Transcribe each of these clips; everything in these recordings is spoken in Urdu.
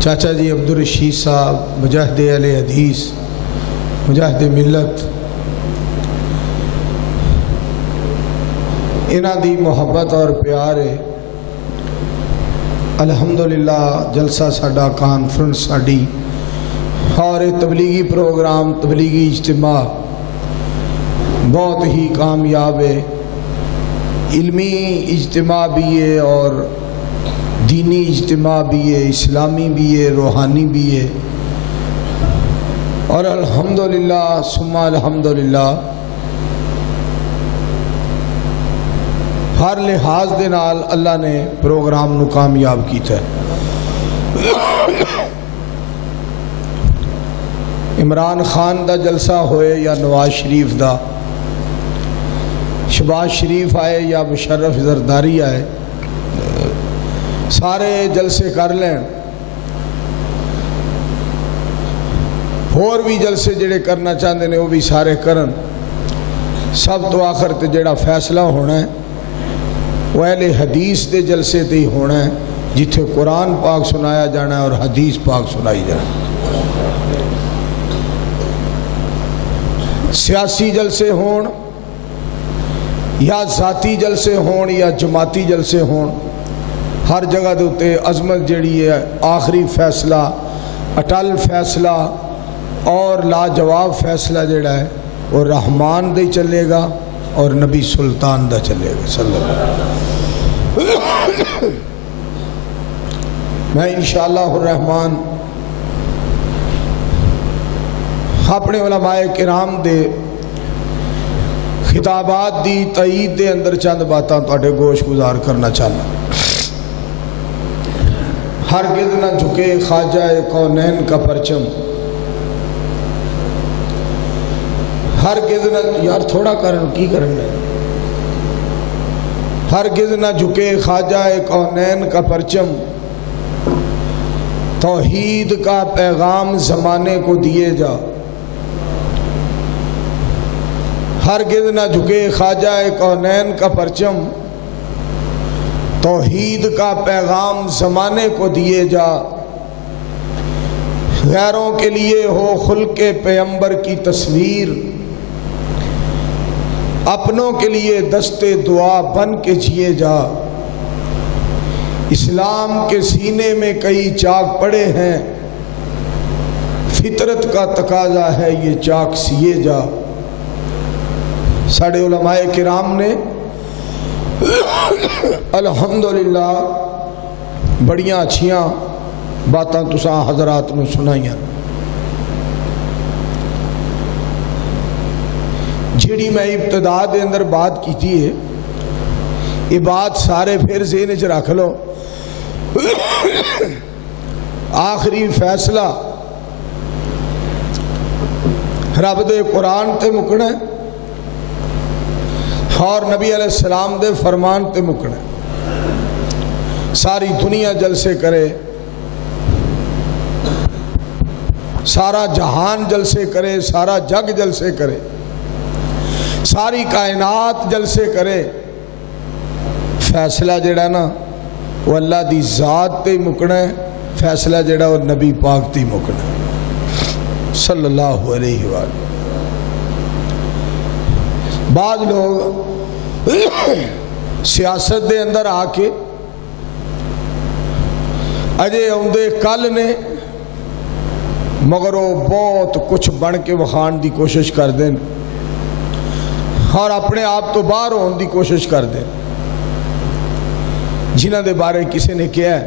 چاچا جی عبدالرشید صاحب مجاہد اہل حدیث مجاہد ملت، انہاں دی محبت اور پیار ہے۔ الحمدللہ جلسہ ساڈا، کانفرنس ساڈی اور تبلیغی پروگرام، تبلیغی اجتماع بہت ہی کامیاب ہے۔ علمی اجتماع بھی ہے اور دینی اجتماع بھی ہے، اسلامی بھی ہے، روحانی بھی ہے، اور الحمدللہ ثم الحمدللہ ہر لحاظ دے نال اللہ نے پروگرام نو کامیاب کیتا ہے۔ عمران خان دا جلسہ ہوئے یا نواز شریف دا، شہباز شریف آئے یا مشرف زرداری آئے، سارے جلسے کر لین، اور بھی جلسے جڑے کرنا چاہتے ہیں وہ بھی سارے کرن۔ سب تو آخر تے جڑا فیصلہ ہونا ہے وہ اہل حدیث دے جلسے تے ہی ہونا ہے، جتھے قرآن پاک سنایا جانا ہے اور حدیث پاک سنائی جانا ہے۔ سیاسی جلسے ہون یا ذاتی جلسے ہون یا جماعتی جلسے ہون، ہر جگہ دے اتے عظمت جڑی ہے، آخری فیصلہ، اٹل فیصلہ اور لاجواب فیصلہ جڑا ہے وہ رحمان دے چلے گا اور نبی سلطان دا چلے گا صلی اللہ علیہ وسلم۔ میں انشاءاللہ الرحمن اپنے علماء کرام دے خطابات دی تائید دے اندر چند باتاں تواڈے گوش گزار کرنا چاہنا۔ ہرگز نہ جھکے خواجہ کونین کا پرچم، ہرگز نہ، یار تھوڑا کرن کی کرنا، ہرگز نہ جھکے خواجہ کونین کا پرچم، توحید کا پیغام زمانے کو دیے جا۔ ہرگز نہ جھکے خواجہ کونین کا پرچم، توحید کا پیغام زمانے کو دیے جا۔ غیروں کے لیے ہو خلق پیغمبر کی تصویر، اپنوں کے لیے دستے دعا بن کے جیے جا۔ اسلام کے سینے میں کئی چاک پڑے ہیں، فطرت کا تقاضا ہے یہ چاک سیے جا۔ ساڑھے علماء کرام نے الحمدللہ بڑیاں اچھیاں باتاں تساں حضرات نے سنائیاں۔ جیڑی میں ابتدا دے اندر بات کی تھی ہے، یہ بات سارے پھر ذہن وچ رکھ لو۔ آخری فیصلہ رب دے قرآن تے مکنا ہے اور نبی علیہ السلام دے فرمان تے مکنا ہے۔ ساری دنیا جلسے کرے، سارا جہان جلسے کرے، سارا جگ جلسے کرے، ساری کائنات جلسے کرے، فیصلہ جڑا نا وہ اللہ دی ذات تے مکنا ہے، فیصلہ جڑا وہ نبی پاک تے مکنا ہے صلی اللہ علیہ وآلہ۔ بعض لوگ سیاست دے اندر آ کے اجے اوندے کل نے، مگر وہ بہت کچھ بن کے وکھان دی کوشش کر دیں اور اپنے آپ تو باہر ہونے دی کوشش کر دیں۔ جنہ دے بارے کسی نے کیا ہے،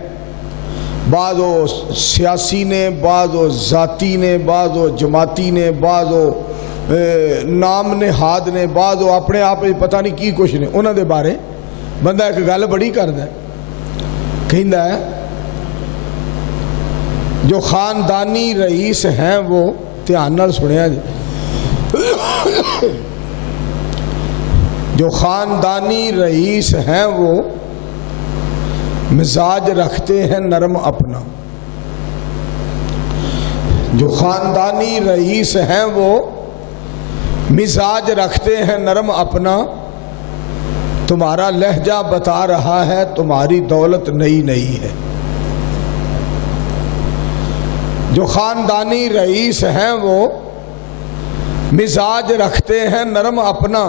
بعض وہ سیاسی نے، بعض وہ ذاتی نے، بعض وہ جماعتی نے، بعض وہ نام نہاد نے، بعض وہ اپنے آپ پتہ نہیں کی کچھ نے، انہوں دے بارے بندہ ایک گل بڑی کردا ہے، کہندا ہے جو خاندانی رئیس ہیں وہ دھیان نال سنیا جی، جو خاندانی رئیس ہیں وہ مزاج رکھتے ہیں نرم اپنا۔ جو خاندانی رئیس ہیں وہ مزاج رکھتے ہیں نرم اپنا، تمہارا لہجہ بتا رہا ہے تمہاری دولت نئی نئی ہے۔ جو خاندانی رئیس ہیں وہ مزاج رکھتے ہیں نرم اپنا،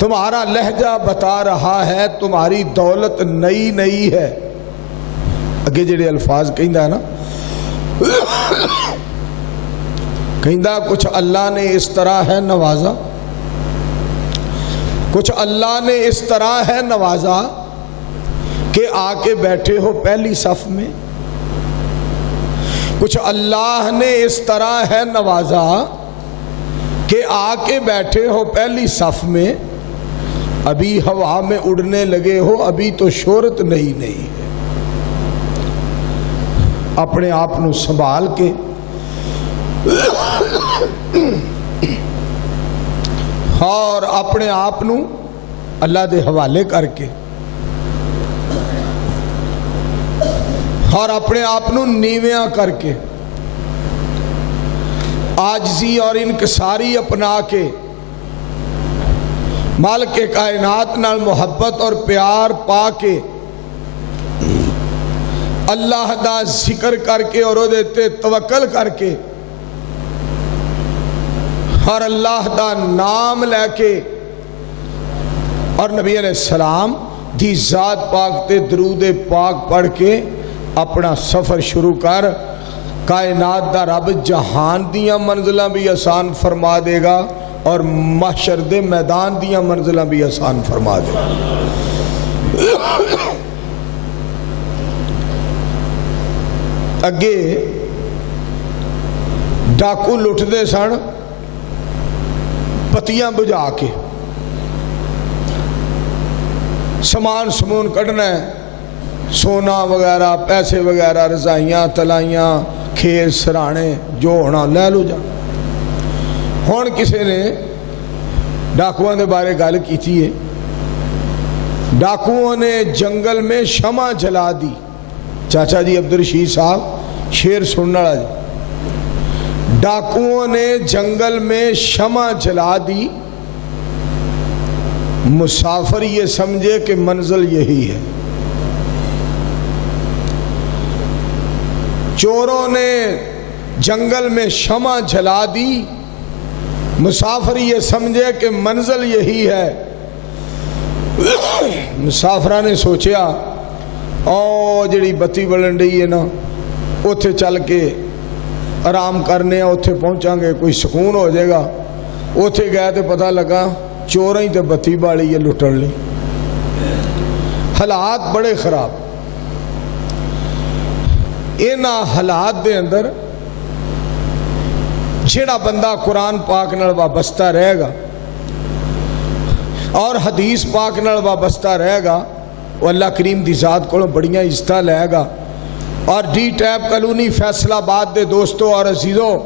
تمہارا لہجہ بتا رہا ہے تمہاری دولت نئی نئی ہے۔ اگے جڑے الفاظ کہندا ہے نا، کہندا کچھ اللہ نے اس طرح ہے نوازا، کچھ اللہ نے اس طرح ہے نوازا کہ آ کے بیٹھے ہو پہلی صف میں، کچھ اللہ نے اس طرح ہے نوازا کہ آ کے بیٹھے ہو پہلی صف میں، ابھی ہوا میں اڑنے لگے ہو، ابھی تو شہرت نہیں ہے۔ اپنے آپ نو سنبھال کے اور اپنے آپ نو اللہ دے حوالے کر کے اور اپنے آپ نو نیویاں کر کے عاجزی اور انکساری اپنا کے مالک کائنات نال محبت اور پیار پا کے اللہ دا ذکر کر کے اور دے تے توکل کر کے اور اللہ دا نام لے کے اور نبی علیہ السلام دی ذات پاک تے درود پاک پڑھ کے اپنا سفر شروع کر، کائنات دا رب جہان دیاں منزلیں بھی آسان فرما دے گا اور محشر دے میدان دیاں منزلیں بھی آسان فرما دے گا۔ اگے ڈاکو لٹ دے سن پتیاں بجھا کے، سامان سمون کڑنا ہے، سونا وغیرہ پیسے وغیرہ رضائیاں تلائیاں کھیل سرانے جو ہونا لے لو جا۔ ہون کسی نے ڈاکوؤں دے بارے گل کیتی ہے، ڈاکوؤں نے جنگل میں شمع جلا دی۔ چاچا جی عبدالرشید صاحب شیر سننا جی، ڈاکوؤں نے جنگل میں شمع جلا دی، مسافر یہ سمجھے کہ منزل یہی ہے۔ چوروں نے جنگل میں شمع جلا دی، مسافر یہ سمجھے کہ منزل یہی ہے۔ مسافرہ نے سوچیا او جڑی بتی بلن رہی ہے نا اتھے چل کے آرام کرنے اتھے پہنچاں گے، کوئی سکون ہو جائے گا۔ اتھے گئے تو پتہ لگا چوریں تے بتی بالی ہے لٹن لی۔ حالات بڑے خراب۔ اینا حالات دے اندر جڑا بندہ قرآن پاک نال وابستہ رہے گا اور حدیث پاک نال وابستہ رہے گا، وہ اللہ کریم دی ذات کو بڑیاں عزتاں لے گا۔ اور ڈی ٹیپ کالونی فیصل آباد دے دوستوں اور عزیزوں،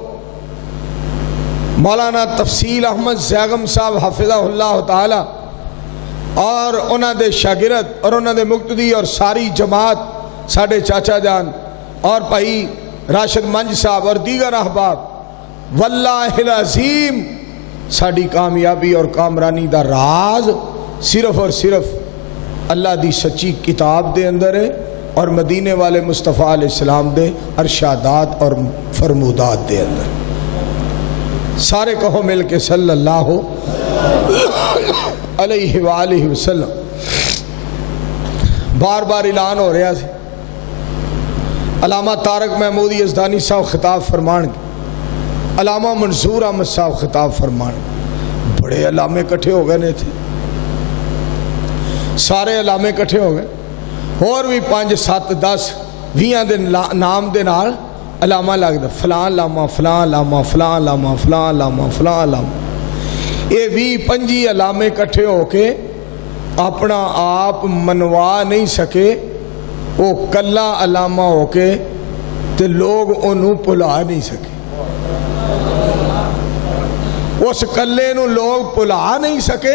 مولانا تفصیل احمد زیغم صاحب حافظہ اللہ تعالی اور انہاں دے شاگرد اور انہاں دے مقتدی اور ساری جماعت، ساڑھے چاچا جان اور بھائی راشد منج صاحب اور دیگر احباب، واللہ العظیم ساڑھی کامیابی اور کامرانی دا راز صرف اور صرف اللہ دی سچی کتاب دے اندر ہے اور مدینے والے مصطفیٰ علیہ السلام دے ارشادات اور فرمودات دے اندر۔ سارے کہو مل کے صلی اللہ علیہ وآلہ وسلم۔ بار بار اعلان ہو رہا ہے، علامہ طارق محمود یزدانی صاحب خطاب فرمان گے، علامہ منصور احمد صاحب خطاب فرمان گے۔ بڑے علامے کٹھے ہو گئے نے تھے، سارے علامے کٹھے ہو گئے، اور بھی 5 7 10 20 دے نام دے نال علامہ لگ دا، فلاں علامہ فلاں علامہ فلاں علامہ فلاں علامہ فلاں علامہ۔ یہ 20-25 علامے کٹھے ہو کے اپنا آپ منوا نہیں سکے، وہ کلا علامہ ہو کے تے لوگ انہوں پلا نہیں سکے۔ اس کلے نو لوگ پلا نہیں سکے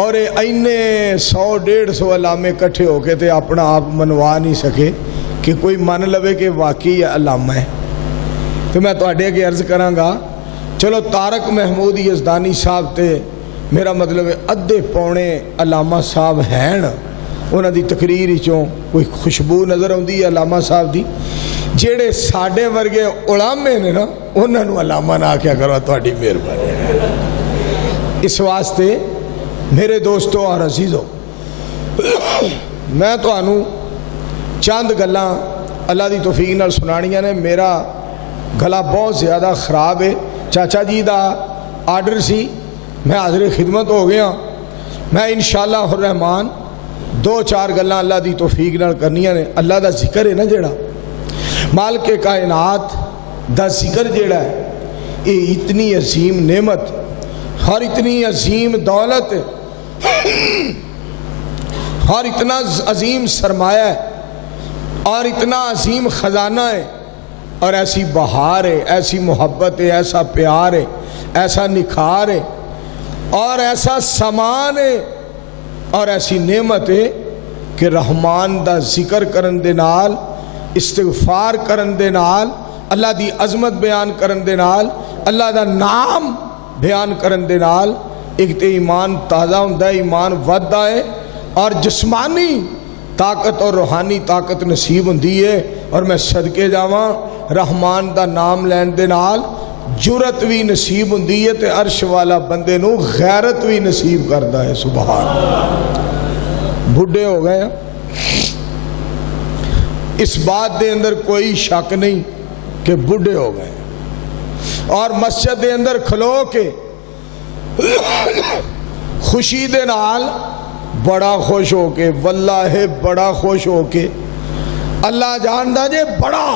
اور اینے 100-150 علامے کٹھے ہو کے تے اپنا آپ منوا نہیں سکے کہ کوئی من لوے کہ واقعی علامہ ہے۔ تو میں تو اڈے کے عرض کروں گا، چلو طارق محمود یزدانی صاحب تے میرا مطلب ہے ادھے پونے علامہ صاحب ہیں انہاں دی تقریر وچوں کوئی خوشبو نظر آندی ہے علامہ صاحب دی. جیڑے ساڈے ورگے علامے نے نا انہاں نوں علامہ نہ آکھیا کرو تہاڈی مہربانی. اس واسطے میرے دوستو اور عزیزو میں تہانوں چند گلاں اللہ دی توفیق نال سنانیاں نے. میرا گلا بہت زیادہ خراب ہے. چاچا جی دا آرڈر سی, میں حاضر خدمت ہو گیا. میں انشاءاللہ الرحمن 2-4 گلاں اللہ دی توفیق نال کرنیاں نے. اللہ دا ذکر ہے نا جیڑا مالک کائنات دا ذکر جیڑا ہے یہ اتنی عظیم نعمت اور اتنی عظیم دولت اور اتنا عظیم سرمایہ ہے اور اتنا عظیم خزانہ ہے اور ایسی بہار ہے, ایسی محبت ہے, ایسا پیار ہے, ایسا نکھار ہے اور ایسا سامان ہے اور ایسی نعمت ہے کہ رحمان دا ذکر کرن دے نال, استغفار کرن دے نال, اللہ دی عظمت بیان کرن دے نال, اللہ دا نام بیان کرن دے نال ایک تے ایمان تازہ ہوندا ہے, ایمان وددا ہے اور جسمانی طاقت اور روحانی طاقت نصیب ہوندی ہے. اور میں صدقے جاواں رحمان دا نام لین دے نال جرت بھی نصیب ہوندی ہے تے عرش والا بندے نو غیرت بھی نصیب کردا ہے. سبحان اللہ. بڈھے ہو گئے ہیں, اس بات دے اندر کوئی شک نہیں کہ بڈھے ہو گئے ہیں. اور مسجد دے اندر کھلو کے خوشی دے نال بڑا خوش ہو کے, واللہ بڑا خوش ہو کے, اللہ جاندا جے بڑا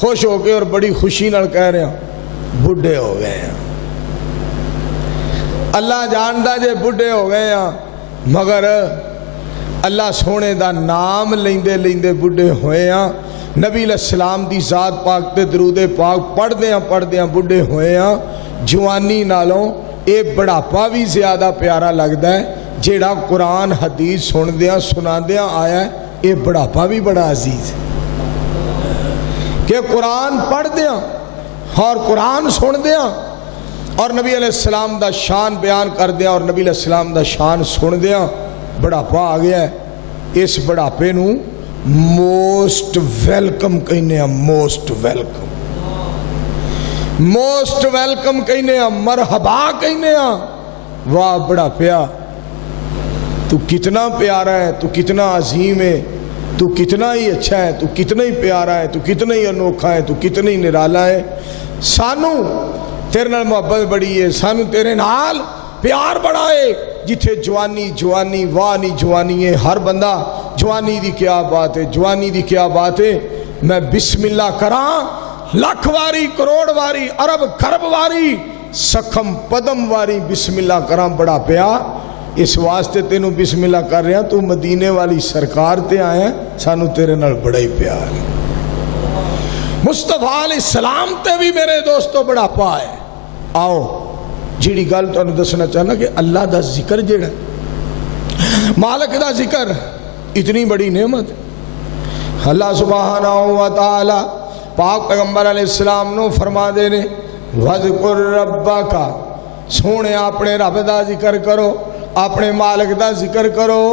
خوش ہو کے اور بڑی خوشی نال کہہ رہے ہیں بڈھے ہو گئے ہیں. اللہ جاندا جے بڈھے ہو گئے ہیں, مگر اللہ سونے دا نام لیندے لیندے بڈھے ہوئے ہیں. نبی علیہ السلام دی ذات پاک تے درود پاک پڑھدیاں بڈھے ہوئے ہیں. جوانی نالوں اے بڑھاپا بھی زیادہ پیارا لگدا ہے. جیڑا قرآن حدیث سناندیاں آیا ہے یہ بڑھاپا بھی بڑا عزیز ہے کہ قرآن پڑھ دیاں اور قرآن سن دیاں اور نبی علیہ السلام دا شان بیان کر دیاں اور نبی علیہ السلام دا شان سن دیاں. بڑھاپا آ گیا ہے. اس بڑھاپے نو موسٹ ویلکم کہنے ہیں, موسٹ ویلکم, موسٹ ویلکم کہنے ہیں, مرحبا کہنے ہیں. واہ بڑھاپیا تو کتنا پیارا ہے, تو کتنا عظیم ہے, تو کتنا ہی اچھا ہے, تو کتنا ہی پیارا ہے, تو کتنا ہی انوکھا ہے, تو کتنا ہی نرالا ہے. سانو تیرے نال محبت بڑی ہے, سانو تیرے نال پیار بڑا ہے. جتھے جوانی جوانی وانی جوانی ہے, ہر بندہ جوانی دی کیا بات ہے, جوانی دی کیا بات ہے. میں بسم اللہ کراں لاکھ واری, کروڑ واری, ارب خرب واری, سکھم پدم واری بسم اللہ کراں بڑا پیا. اس واسطے تینوں بسم اللہ کر رہا, تو مدینے والی سرکار تے آیا, سانو تیرے نال بڑا ہی پیار ہے. مصطفیٰ علیہ السلام تے بھی میرے دوستو بڑھاپا ہے. آؤ جیڑی گل تو دسنا چاہنا کہ اللہ دا ذکر جیڑا مالک دا ذکر اتنی بڑی نعمت. اللہ سبحانہ و تعالی پاک پیغمبر علیہ السلام نو فرما دے نے وَذْكُرْ رَبَّكَ, سونے اپنے رب دا ذکر کرو, اپنے مالک دا ذکر کرو,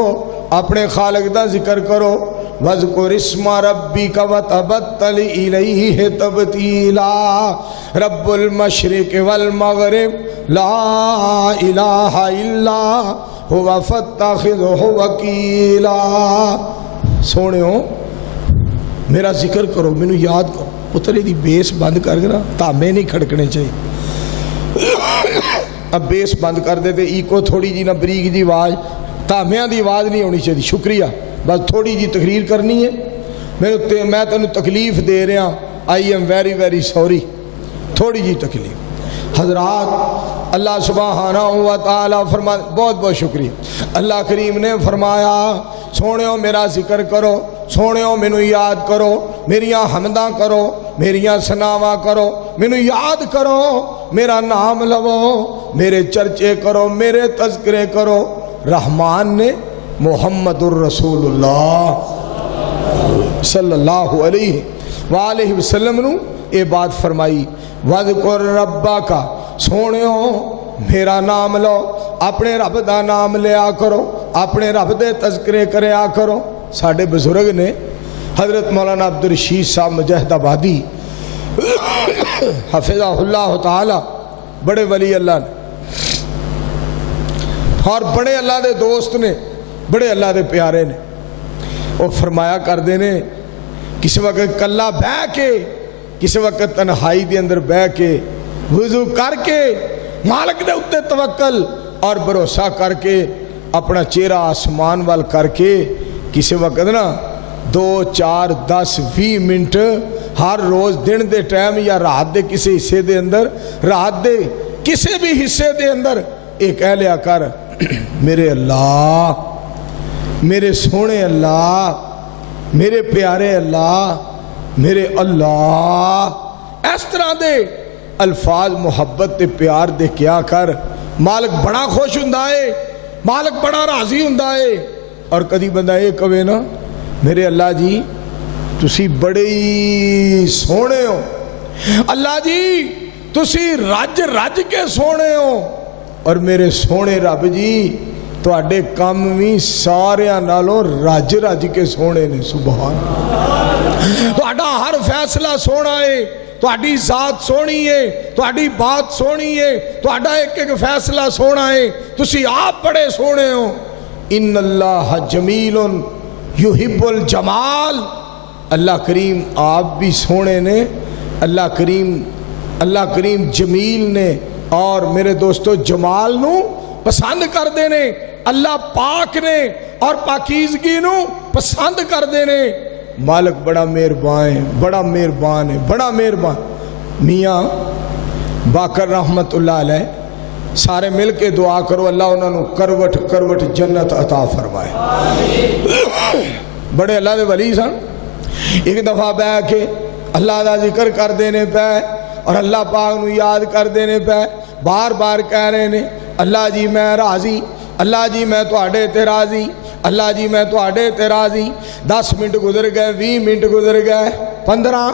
اپنے خالق دا ذکر کرو. وَذْكُرِ اسْمَ رَبِّكَ وَتَبَتَّلْ إِلَيْهِ تَبْتِيلًا رب المشرق والمغرب لا الہ الا هو فاتخذہ وکیلا. سونےو میرا ذکر کرو, مینوں یاد کرو. پتر دی بیس بند کر کے نا, تامے نہیں کھڑکنے چاہیے. اب بیس بند کر دے تے ایکو تھوڑی جی نا بریک جی آواز, تامیاں دی آواز نہیں ہونی چاہیے. شکریہ, بس تھوڑی جی تقریر کرنی ہے. میں تینوں تکلیف دے رہا, I am very very sorry, تھوڑی جی تکلیف. حضرات اللہ سبحانہ و تعالی فرما, بہت بہت شکریہ. اللہ کریم نے فرمایا سونےو میرا ذکر کرو, سونےو مینوں یاد کرو, میریاں حمداں کرو, میریاں ثناواں کرو, مینوں یاد کرو, میرا نام لو, میرے چرچے کرو, میرے تذکرے کرو. رحمان نے محمد الرسول اللہ صلی اللہ علیہ وآلہ وسلم نو یہ بات فرمائی. وَذْكُرْ رَبَّكَ, سونےو میرا نام لو، اپنے رب دا نام لیا کرو، اپنے رب دے تذکرے کریا کرو۔ ساڈے بزرگ نے حضرت مولانا عبدالرشید صاحب مجاہد آبادی حفظہ اللہ تعالی، بڑے ولی اللہ نے اور بڑے اللہ دے دوست نے، بڑے اللہ دے پیارے نے، وہ فرمایا کردے نے کسی وقت کلا بہ کے، کسی وقت تنہائی دے اندر بہ کے وضو کر کے مالک دے اتے توکل اور بھروسہ کر کے اپنا چہرہ آسمان وال کر کے کسی وقت نا 2 4 10 20 منٹ ہر روز دن دے ٹائم یا رات دے کسی حصے دے اندر، رات دے کسی بھی حصے دے اندر ایک کہہ لیا کر میرے اللہ، میرے سونے اللہ، میرے پیارے اللہ، میرے اللہ، اس طرح دے الفاظ محبت تے پیار دے کیا کر۔ مالک بڑا خوش ہوندا ہے، مالک بڑا راضی ہوندا ہے۔ اور کدی بندہ یہ کہے نا میرے اللہ جی تسی بڑے ہی سونے ہو، اللہ جی تسی رج رج کے سونے ہو، اور میرے سونے رب جی تواڈے کام بھی ساریاں نالوں رج رج کے سونے نے۔ سبحان تواڈا ہر فیصلہ سونا ہے، تواڈی ذات سونی ہے، تواڈی بات سونی ہے، تواڈا ایک ایک فیصلہ سونا ہے، تسی آپ بڑے سونے ہو۔ ان اللہ جمیل یحب الجمال، اللہ کریم آپ بھی سونے نے، اللہ کریم جمیل نے، اور میرے دوستو جمال نو پسند کر دینے، اللہ پاک نے اور پاکیزگی نو پسند کر دینے۔ مالک بڑا مہربان ہے، بڑا مہربان ہے، بڑا مہربان۔ میاں باقر رحمت اللہ علیہ سارے مل کے دعا کرو اللہ انہوں نے کروٹ کروٹ جنت عطا فرمائے۔ بڑے اللہ دے ولی سن، ایک دفعہ بہ کے اللہ دا ذکر کر دینے پہ اور اللہ پاک نو یاد کر دینے پہ بار بار کہہ رہے نے اللہ جی میں راضی، اللہ جی میں تواڈے تے راضی، اللہ جی میں تواڈے تے راضی۔ 10 منٹ گزر گئے، 20 منٹ گزر گئے، 15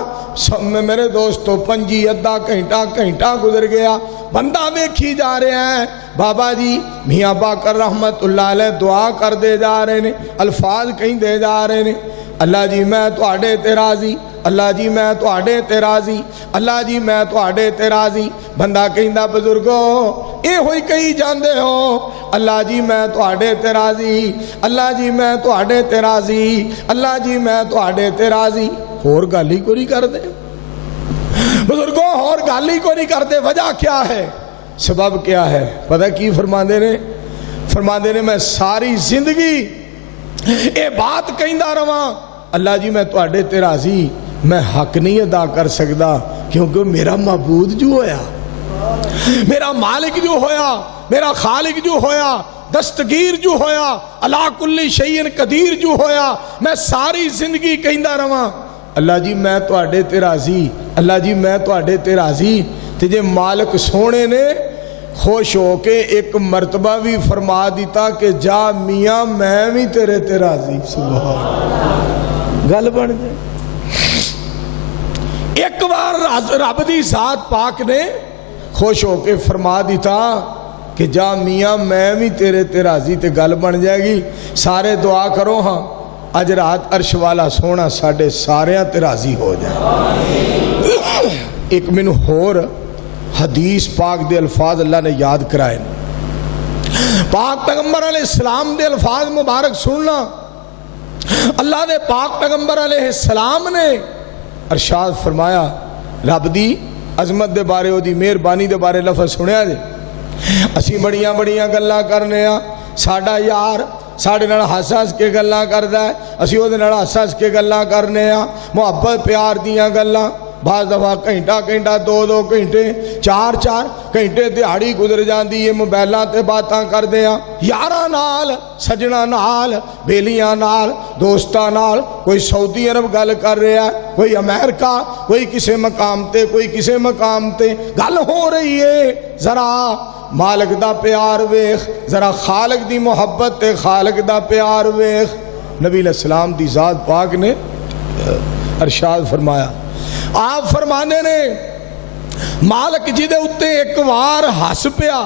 میرے دوستو 25 ادھا گھنٹہ گزر گیا، بندہ ویکھی جا رہے ہیں۔ بابا جی میاں باقر رحمت اللہ علیہ دعا کر دے جا رہے ہیں، الفاظ کہیں دے جا رہے ہیں اللہ جی میں تواڈے تے راضی، اللہ جی میں تواڈے تے راضی، اللہ جی میں تواڈے تے راضی۔ بندہ کہندا بزرگو اے ہوئی کہی جاندے ہو اللہ جی میں تواڈے تے راضی، اللہ جی میں تواڈے تے راضی، اللہ جی میں تواڈے تے راضی۔ اور گل ہی کو نہیں کر دے بزرگوں، اور گل ہی کو نہیں کر دے۔ وجہ کیا ہے، سبب کیا ہے؟ پتہ کی فرماندے نے؟ فرماندے نے میں ساری زندگی اے بات کہندا رواں اللہ جی میں تواڈے تے راضی، میں حق نہیں ادا کر سکدا کیونکہ میرا معبود جو ہویا، میرا مالک جو ہویا، میرا خالق جو ہویا، دستگیر جو ہویا، علی کل شیء قدیر جو ہویا، میں ساری زندگی کہندا رواں اللہ جی میں تواڈے تے راضی، اللہ جی میں تواڈے تے راضی۔ تے جے مالک سونے نے خوش ہو کے ایک مرتبہ بھی فرما دیتا کہ جا میاں میں بھی تیرے تے راضی، سبحان گل بن جائے۔ ایک بار رب دی ذات پاک نے خوش ہو کے فرما دیتا کہ جا میاں میں بھی تیرے تے راضی، تے گل بن جائے گی۔ سارے دعا کرو ہاں اج رات عرش والا سونا ساڈے ساریاں تے راضی ہو جائے۔ ایک مینوں ہور حدیث پاک دے الفاظ اللہ نے یاد کرائے، پاک پیغمبر علیہ السلام دے الفاظ مبارک سننا۔ اللہ دے پاک پیغمبر علیہ السلام نے ارشاد فرمایا، رب دی عظمت دے بارے، او دی مہربانی دے بارے لفظ سنیا جے، اسی بڑیاں بڑیاں گلاں کرنے ہاں، ساڈا یار ساڈے نال ہس ہس کے گلاں کردا ہے، اسی او دے نال ہس ہس کے گلاں کرنے ہاں، محبت پیار دیاں گلاں۔ بعض دفعہ گھنٹہ 2 گھنٹے 4 گھنٹے دیہڑی گزر جاندی ہے موبائلاں تے باتاں کردے ہاں، یاراں نال، سجنا نال، بیلیاں نال، دوستاں نال۔ کوئی سعودی عرب گل کر رہا ہے، کوئی امریکہ، کوئی کسے مقام تے، کوئی کسے مقام تے گل ہو رہی ہے۔ ذرا مالک دا پیار ویخ، ذرا خالق دی محبت تے خالق دا پیار ویخ۔ نبی علیہ السلام دی ذات پاک نے ارشاد فرمایا، آپ فرمانے نے مالک جی دے اتے ایک وار ہس پیا،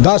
10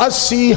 80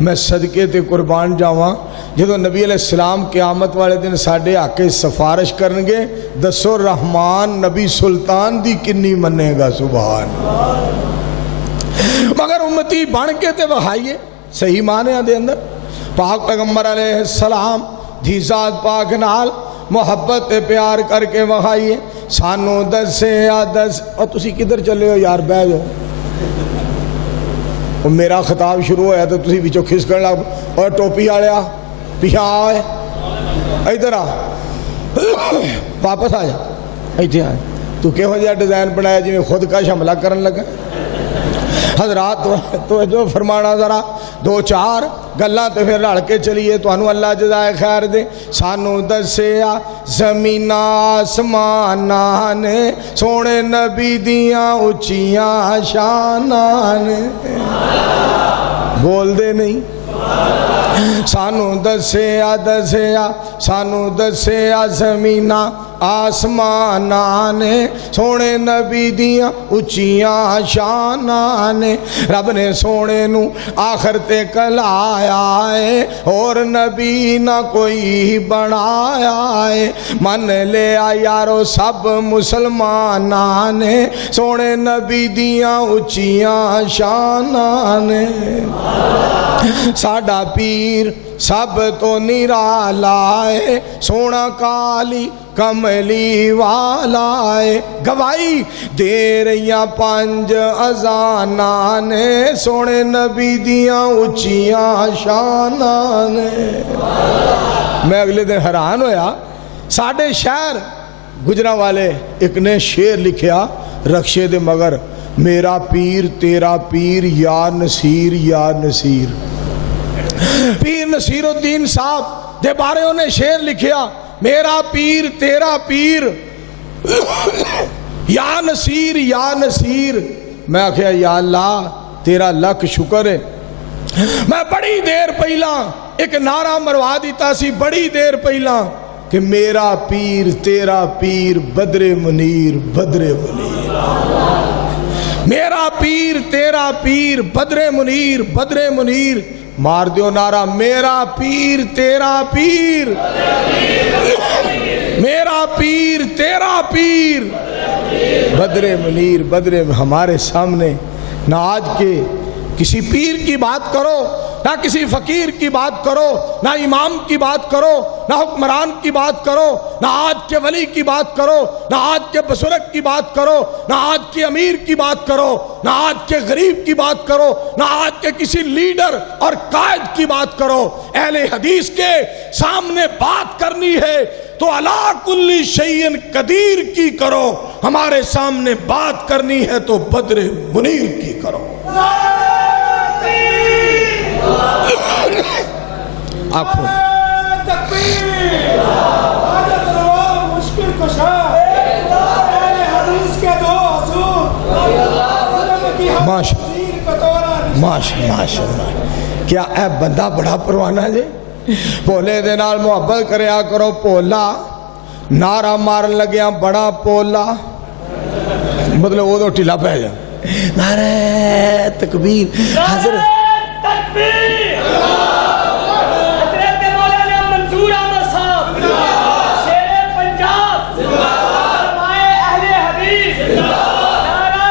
میں صدقے تے قربان جاواں جدو نبی علیہ السلام قیامت والے دن ساڈے حق سفارش کرنگے دسو رحمان نبی سلطان دی کنی منے گا سبحان مگر امتی بن کے تے وہائیے صحیح معنی دے اندر پاک پیغمبر علیہ السلام دی ذات پاک نال محبت تے پیار کر کے وہائیے سانو دسے دس اور تسی کدھر چلے ہو یار بہ جاؤ اور میرا خطاب شروع ہویا تو تسی بچوں کھس کرنے لگ اور ٹوپی آلیا پیچھا آئے ادھر آ واپس آ جا ایتھے آئے تو کہو جا ڈیزائن بنایا جی میں خود کا حملہ کرن لگا حضرات تو جو فرمانا ذرا دو چار گلاں تے پھر رل کے چلیے تو انہوں اللہ جزائے خیر دے سانو دسیا زمین آسماناں نے سونے نبی دیاں اچیاں شاناں نے بول دے نہیں سانو دسیا سانو دسیا زمین آسماناں نے سونے نبی دیاں اچیاں شاناں نے رب نے سونے نو آخر تے کلایا ہے اور نبی نہ کوئی بنایا ہے من لیا یارو سب مسلماناں نے سونے نبی دیاں اچیاں شاناں نے ساڈا پیر سب تو نرالا ہے سونا کالی کملی والا ہے گواہی دے رہیاں پانچ اذاناں نے سونے نبی دیاں اچیاں شاناں نے میں اگلے دن حیران ہویا ساڈے شہر گجرا والے ایک نے شعر لکھیا رکشے دے مگر میرا پیر تیرا پیر یا نصیر یا نصیر پیر نصیر الدین صاحب دے بارے انہیں شعر لکھیا میرا پیر تیرا پیر یا نصیر یا نصیر میں آکھیا یا اللہ تیرا لکھ شکر ہے میں بڑی دیر پہلا ایک نعرہ مروا دیتا سی بڑی دیر پہلا کہ میرا پیر تیرا پیر بدر منیر بدر منیر میرا پیر تیرا پیر بدر منیر بدر منیر مار دیو نعرہ میرا پیر تیرا پیر میرا پیر تیرا پیر بدر منیر بدر ہمارے سامنے نہ آج کے کسی پیر کی بات کرو نہ کسی فقیر کی بات کرو نہ امام کی بات کرو نہ حکمران کی بات کرو نہ آج کے ولی کی بات کرو نہ آج کے بزرگ کی بات کرو نہ آج کے امیر کی بات کرو نہ آج کے غریب کی بات کرو نہ آج کے کسی لیڈر اور قائد کی بات کرو اہل حدیث کے سامنے بات کرنی ہے تو علی کل شیء قدیر کی کرو ہمارے سامنے بات کرنی ہے تو بدر منیر کی کرو آنکھوں تکبیر حضرت نواب مشکل کشا اہل حدیث کے دو حضور ماشاء کیا اے بندہ بڑا پروانہ جے پولے دے نال محبت کریا کرو پولا نعرہ مارن لگیا بڑا پولا مطلب وہ تو ٹھلا پہ جا نعرہ تکبیر حضرت تکبیر حضرت مولانا منظور احمد صاحب شیر پنجاب علماء اہل حدیث نعرہ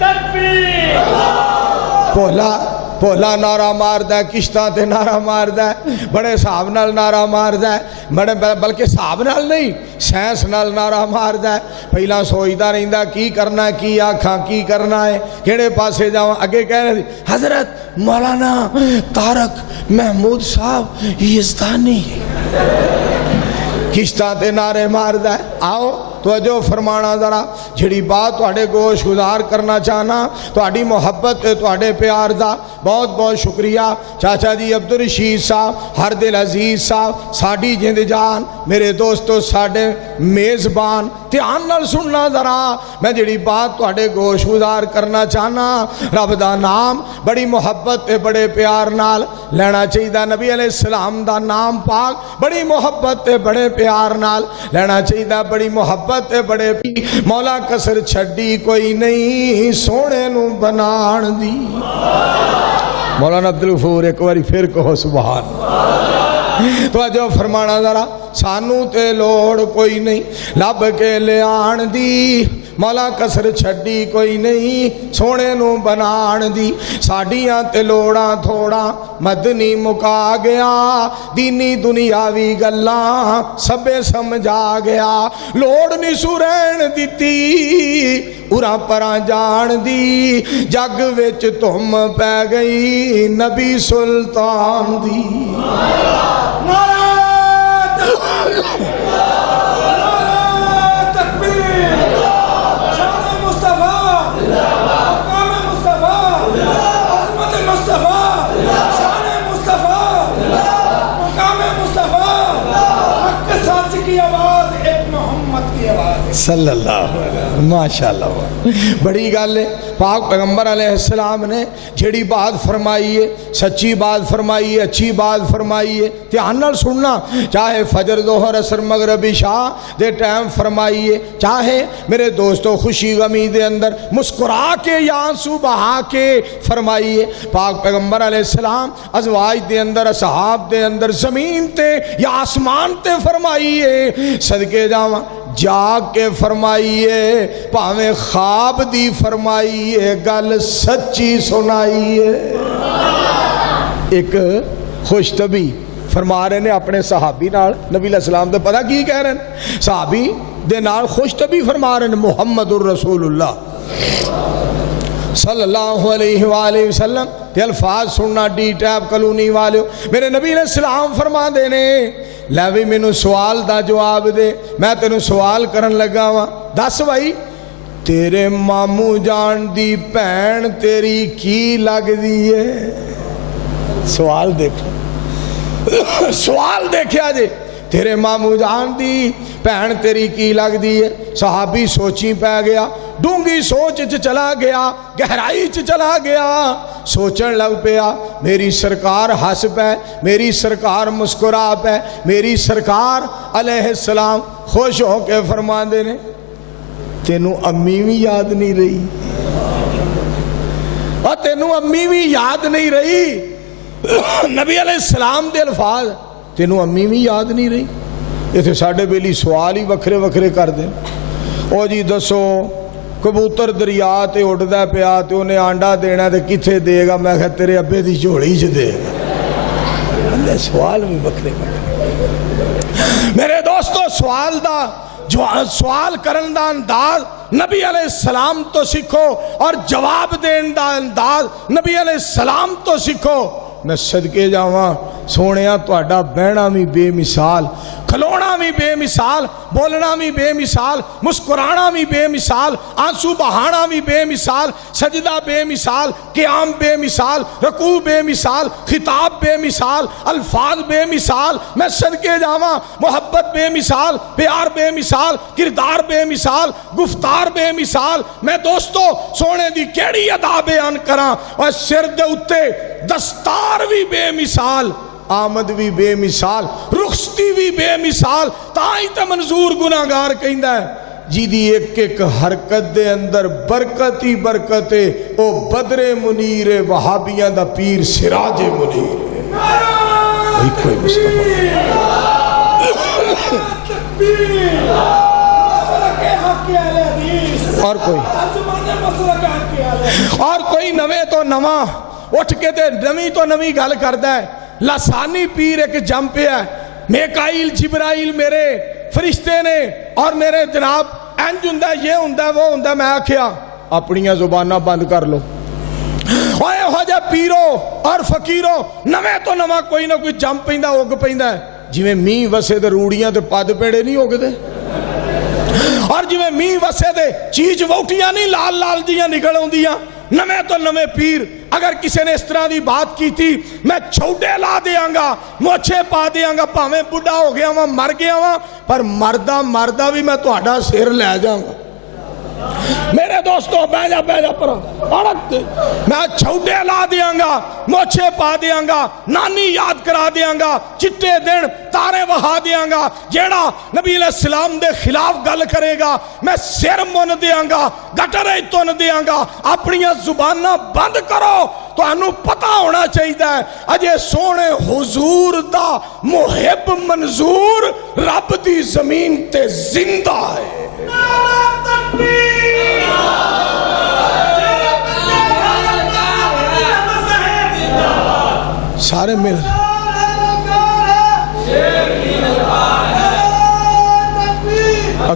تکبیر پولا نعرہ ماردا ہے کشتاں تے نعرہ ماردا ہے بڑے صاحب نال نعرہ ماردا ہے بڑے بلکہ صاحب نال نہیں سائنس نال نعرہ ماردا ہے پہلا سوچدا رہندا کی کرنا ہے کی آکھاں کی کرنا ہے کیڑے پاسے جاواں اگے کہہ رہے حضرت مولانا طارق محمود صاحب یزدانی کشتاں تے نعرے ماردا ہے آؤ توجہ فرمانا ذرا جڑی بات تواڈے گوش گزار کرنا چاہنا تواڈی محبت تواڈے پیار دا بہت بہت شکریہ چاچا جی عبدالرشید صاحب ہر دل عزیز صاحب ساڈی جند جان میرے دوستو ساڈے میزبان دھیان نال سننا ذرا میں جڑی بات تواڈے گوش گزار کرنا چاہنا رب دا نام بڑی محبت تے بڑے پیار نال لینا چاہیے نبی علیہ السلام دا نام پاک بڑی محبت تے بڑے پیار نال لینا چاہیے بڑی محبت تے بڑے مولا کسر چھڑی کوئی نہیں سونے نو بنان دی مولانا عبدالغفور ایک باری پھر کہو سبحان تو جو فرمانا ذرا سانو تے لوڑ کوئی نہیں لب کے لے آن دی مولا کسر چھڑی کوئی نہیں سونے نو بنان دی ساڑیاں تے لوڑاں تھوڑا مدنی مکا گیا دینی دنیاوی گلاں سبے سمجھا گیا لوڑ نہیں سورین دیتی اُرا پران جان دی جگ وچ تم پہ گئی نبی سلطان دی صلی اللہ علیہ وسلم ماشاءاللہ بڑی گل ہے پاک پیغمبر علیہ السلام نے جڑی بات فرمائی ہے سچی بات فرمائی ہے اچھی بات فرمائی ہے دھیان نال سننا چاہے فجر ظہر عصر مغرب عشاء دے ٹائم فرمائی ہے چاہے میرے دوستو خوشی غمی دے اندر مسکرا کے یا آنسو بہا کے فرمائی ہے پاک پیغمبر علیہ السلام ازواج دے اندر اصحاب دے اندر زمین تے یا آسمان تے فرمائی ہے صدقے جاواں جاگ کے فرمائیے پاویں خواب دی فرمائیے گل سچی سنائیے ایک خوش طبی فرما رہے نے اپنے صحابی نال نبی علیہ السلام دے پتہ کی کہہ رہے ہیں صحابی دے نال خوش طبی فرما رہے ہیں محمد الرسول اللہ صلی اللہ علیہ وآلہ وسلم تے الفاظ سننا ڈی ٹیپ کلونی والے میرے نبی علیہ السلام فرما دینے لے بھی مینوں سوال دا جواب دے میں تینوں سوال کرن لگا ہوا دس بھائی تیرے ماموں جان دی بہن تیری کی لگ دی ہے سوال دیکھو سوال دیکھیا جے تیرے ماموں جان دی بہن تیری کی لگ دی ہے صحابی سوچی پہ گیا ڈونگی سوچ چلا گیا گہرائی چلا گیا سوچن لگ پیا میری سرکار ہس پہ میری سرکار مسکرا پہ میری سرکار علیہ السلام خوش ہو کے فرما دینے تینوں امی بھی یاد نہیں رہی اور تینوں امی بھی یاد نہیں رہی نبی علیہ السلام دے الفاظ تینوں امی بھی یاد نہیں رہی یہ تھے ساڑھے بیلی سوال ہی وکھرے وکھرے کر دیں او جی دسو کبوتر دریا تے اڑدا پیا تے انہیں آنڈا دینا تے کتھے دے گا میں کہا تیرے ابے دی جھوڑی چ دے گا سوال بھی وکھرے میرے دوستو سوال کرن دا انداز نبی علیہ السلام تو سکھو اور جواب دین دا انداز نبی علیہ السلام تو سکھو میں صدقے جاواں سونیا تہاڈا بہنا بھی بے مثال کھلونا بھی بے مثال بولنا بھی بے مثال مسکرانا بھی بے مثال آنسو بہانا بھی بے مثال سجدہ بے مثال قیام بے مثال رکوع بے مثال خطاب بے مثال الفاظ بے مثال میں صدقے جاواں محبت بے مثال پیار بے مثال کردار بے مثال گفتار بے مثال میں دوستو سونے دی کیڑی ادا بیان کراں اور سر دے اتے دستار بھی بے مثال آمد بھی بے مثال رخصتی بھی بے مثال تائی تے منظور گناہگار کہندا ہے جی دی ایک ایک حرکت دے اندر برکت ہی برکت ہے او بدر منیر وہابیاں دا پیر سراج منیر ہے کوئی مصطفیٰ اور کوئی نوے تو نواں اٹھ کے تے نوی تو نوی گل کردا ہے لسانی پیر ایک جم پہ ہے میکائیل جبرائیل میرے فرشتے نے اور میرے جناب انج ہندہ یہ ہندہ وہ ہندہ میں آکھیا اپنیاں زبانہ بند کر لو اوئے ہو جا پیرو اور فقیرو نوے تو نواں کوئی نہ کوئی جم پہندہ ہوگ پہندہ ہے جی میں می وسے دے روڑیاں تے پاد پیڑے نہیں ہوگے دے اور جی میں می وسے دے چیز ووٹیاں نہیں لال لال دیاں نکل ہوں دیاں نوے تو نوے پیر اگر کسی نے اس طرح دی بات کی تھی میں چھوٹے لا دیاں گا موچھے پا دیاں گا پاویں بڑھا ہو گیا ہوں مر گیا ہوں پر مردہ بھی میں تو آڈا سیر لے جاؤں گا میرے دوستو بیجا پر میں چھوٹے لا دیاں گا موچھے پا دیاں گا نانی یاد کرا دیاں گا چٹے دن تارے وہا دیاں گا جیڑا نبی علیہ السلام دے خلاف گل کرے گا میں سر من دیاں گا گٹرے تن دیاں گا اپنی زبانہ بند کرو تو انہوں پتا ہونا چاہیے اجے سونے حضور دا محب منظور رب دی زمین تے زندہ ہے سارے مل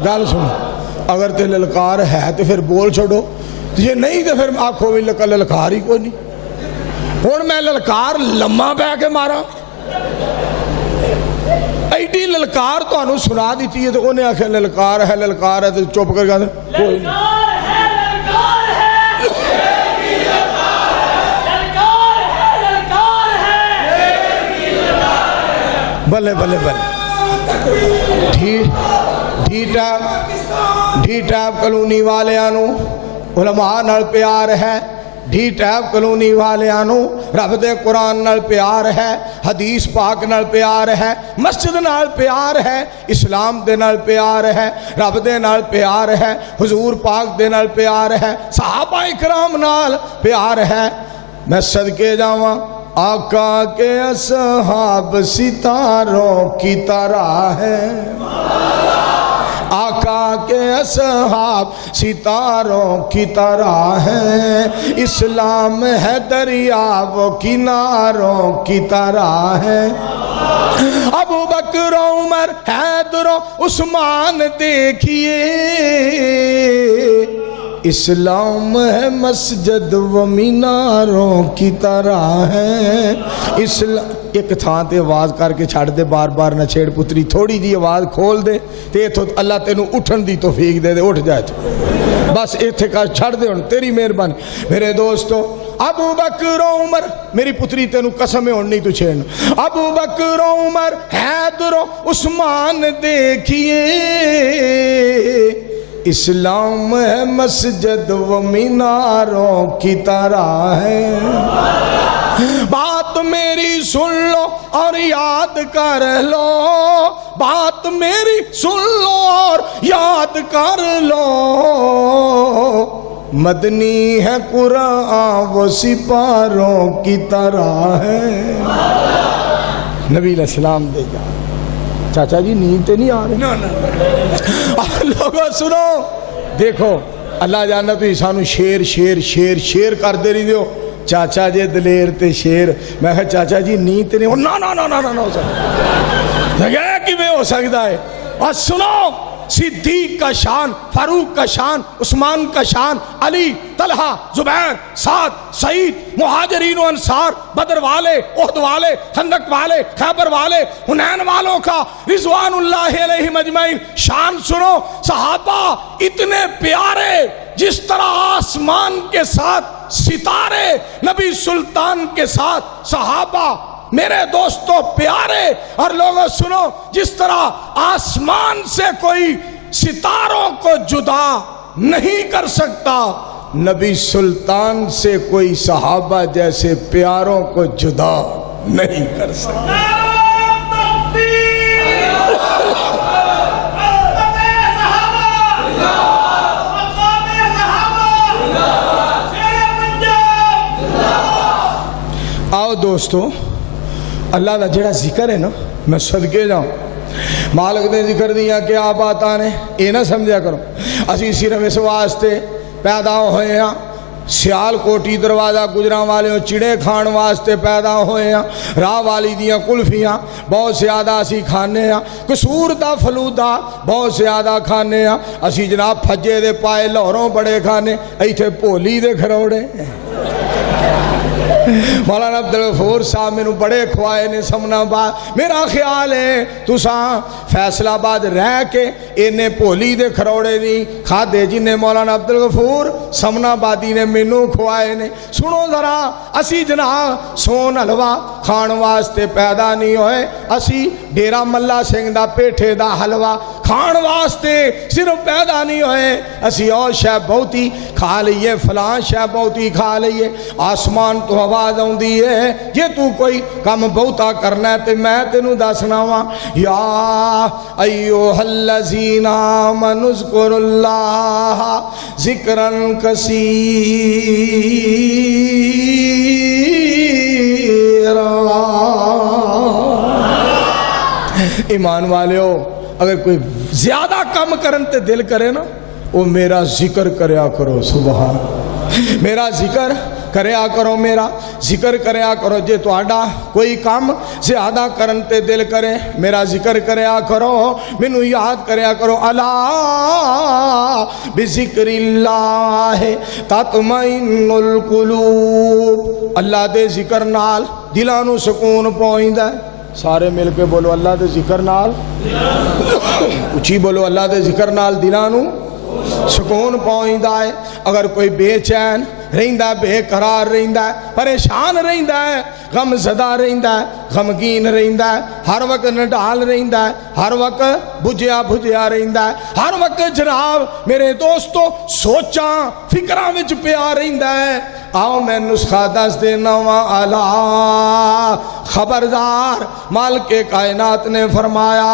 گل سن اگر تے للکار ہے تو پھر بول چھوڑو یہ نہیں تو پھر آنکھوں بھی للکار ہی کوئی نہیں ہوں میں للکار لمحہ بہ کے مارا ایڈی للکار تو انہوں سنا دیتی ہے تو انہیں آخر للکار ہے تو چپ کر گا کوئی نہیں بلے بلے بلے ڈھی ٹیپ کلونی والے آنو علماء نال پیار ہے ڈھی ٹیپ کلونی والے آنو رب دے قرآن نال پیار ہے حدیث پاک نال پیار ہے مسجد نال پیار ہے اسلام دے نال پیار ہے رب دے نال پیار ہے حضور پاک دے نال پیار ہے صحابہ اکرام نال پیار ہے میں صدقے جاواں آقا کے اصحاب ستاروں کی طرح ہے آقا کے اصحاب ستاروں کی طرح ہے اسلام ہے دریا وہ کناروں کی طرح ہے ابو بکر عمر حیدر عثمان دیکھیے اسلام ہے مسجد و میناروں کی طرح ہے ایک تھان تے آواز کر کے چھڑ دے بار بار نہ چھیڑ پتری تھوڑی جی آواز کھول دے تے تو اللہ تینوں اٹھن دی توفیق دے اٹھ جائے تو بس ایتھے کا چھڑ دے تیری مہربانی میرے دوستو ابو بکر عمر میری پتری تینوں قسم ہے نہیں تو چھیڑنا ابو بکر عمر حیدر عثمان دیکھیے اسلام ہے مسجد و میناروں کی طرح ہے بات میری سن لو اور یاد کر لو بات میری سن لو اور یاد کر لو مدنی ہے قرآن وہ سپاروں کی طرح ہے نبی علیہ السلام دے جا چاچا جی نیند تے نہیں آ رہے لوگوں سنو دیکھو اللہ جانا تو سانو شیر شیر شیر شیر کر دے رہی دیو چاچا جی دلیر تے شیر میں کہا چاچا جی نیند تے نہیں نہ ہو سکتا لگا کہ میں ہو سکتا ہے اور سنو صدیق کا شان فاروق کا شان عثمان کا شان علی طلحہ زبیر سعد سعید مہاجرین و انصار بدر والے احد والے خندق والے خیبر والے حنین والوں کا رضوان اللہ علیہ مجمعین شان سنو صحابہ اتنے پیارے جس طرح آسمان کے ساتھ ستارے نبی سلطان کے ساتھ صحابہ میرے دوستو پیارے اور لوگوں سنو جس طرح آسمان سے کوئی ستاروں کو جدا نہیں کر سکتا نبی سلطان سے کوئی صحابہ جیسے پیاروں کو جدا نہیں کر سکتا آؤ دوستو اللہ دا جڑا ذکر ہے نا میں صدقے جاؤں مالک نے ذکر دیا کہ آپ آتا نے یہ نہ سمجھا کرو اسی صرف اس واسطے پیدا ہوئے ہیں سیال کوٹی دروازہ گجراں والے چڑے کھان واسطے پیدا ہوئے ہیں راہ والی دیاں کلفیاں بہت زیادہ اسی کھانے ہیں قصور دا فلودہ بہت زیادہ کھانے ہیں اسی جناب پھجے دے پائے لہروں بڑے کھانے ایتھے پولی دے کھروڑے مولانا عبدالغفور صاحب میں بڑے کھوائے نے سمنا بعد میرا خیال ہے تو ساں فیصلہ آباد رہ کے انہیں پولی دے کھروڑے نہیں کھا دے جن نے مولانا عبدالغفور سمنا بادی نے مینوں کھوائے نے سنو ذرا اسی جناب سون حلوہ کھان واسطے پیدا نہیں ہوئے اسی ڈیرہ ملہ سنگھ دا پیٹھے دا حلوہ کھان واسطے صرف پیدا نہیں ہوئے اسی اور شے بہتی کھا لئیے فلان شے بہتی کھا لئیے آسمان تو آواز آؤں دیئے یہ تو کوئی کم بہتا کرنا ہے تے میں تینوں دسنا ہوا یا ایوہ الذین آمنوا اذکروا اللہ ذکرا کثیرا ایمان والے ہو اگر کوئی زیادہ کم کرن تے دل کرے نا وہ میرا ذکر کریا کرو سبحان میرا ذکر کریا کرو میرا ذکر کریا کرو جے تہاڈا کوئی کام زیادہ کرن تے دل کرے میرا ذکر کریا کرو مینوں یاد کریا کرو الا بذکر اللہ تطمئن القلوب اللہ دے ذکر نال دلاں نوں سکون پہنچدا ہے سارے مل کے بولو اللہ دے ذکر نال اچھی بولو اللہ دے ذکر نال دلاں نوں سکون پہنچدا ہے اگر کوئی بے چین رہندا ہے بے قرار رہندا ہے پریشان رہندا ہے غم زدہ رہندا ہے غمگین رہندا ہے ہر وقت نڈال رہندا ہے ہر وقت بجھیا بجھیا رہندا ہے ہر وقت جناب میرے دوستو سوچاں فکراں وچ پیا رہندا ہے آؤ میں نسخہ دس دینا وا الا خبردار مالک کائنات نے فرمایا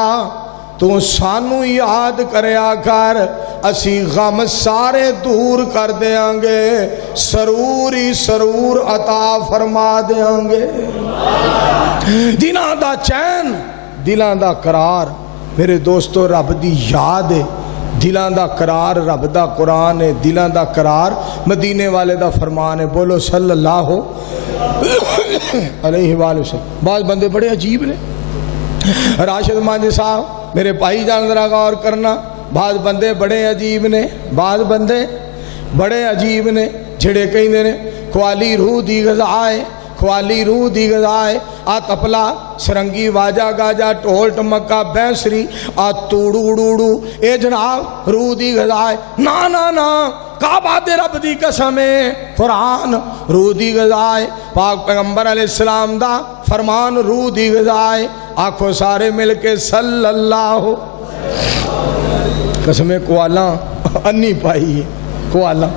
تو سانو یاد کریا کر اسی غم سارے دور کر دیاں گے سرور ہی سرور عطا فرما دیاں گے دلاں دا چین دلاں دا قرار میرے دوستو رب دی یاد ہے دلاں دا قرار رب دا قرآن ہے دلاں دا قرار مدینے والے دا فرمان ہے بولو صلی اللہ علیہ وآلہ وسلم بعض بندے بڑے عجیب نے راشد مانجی صاحب میرے بھائی جان ذرا غور کرنا بعض بندے بڑے عجیب نے بعض بندے بڑے عجیب نے جھڑے کہیں نے کوالی روح دی غذائے کوالی روح دی غذائے آ تپلا سرنگی واجہ گاجا ٹول ٹمکا بینسری آ توڑو ڈوڑو اے جناب روح دی غذائے نا نا نا کعبہ دے رب دی قسم ہے قرآن روح دی غذائے پاک پیغمبر علیہ السلام دا فرمان روح دی غذائے آنکھوں سارے مل کے صلی اللہ قسم کوالاں انی پائی ہے کوالاں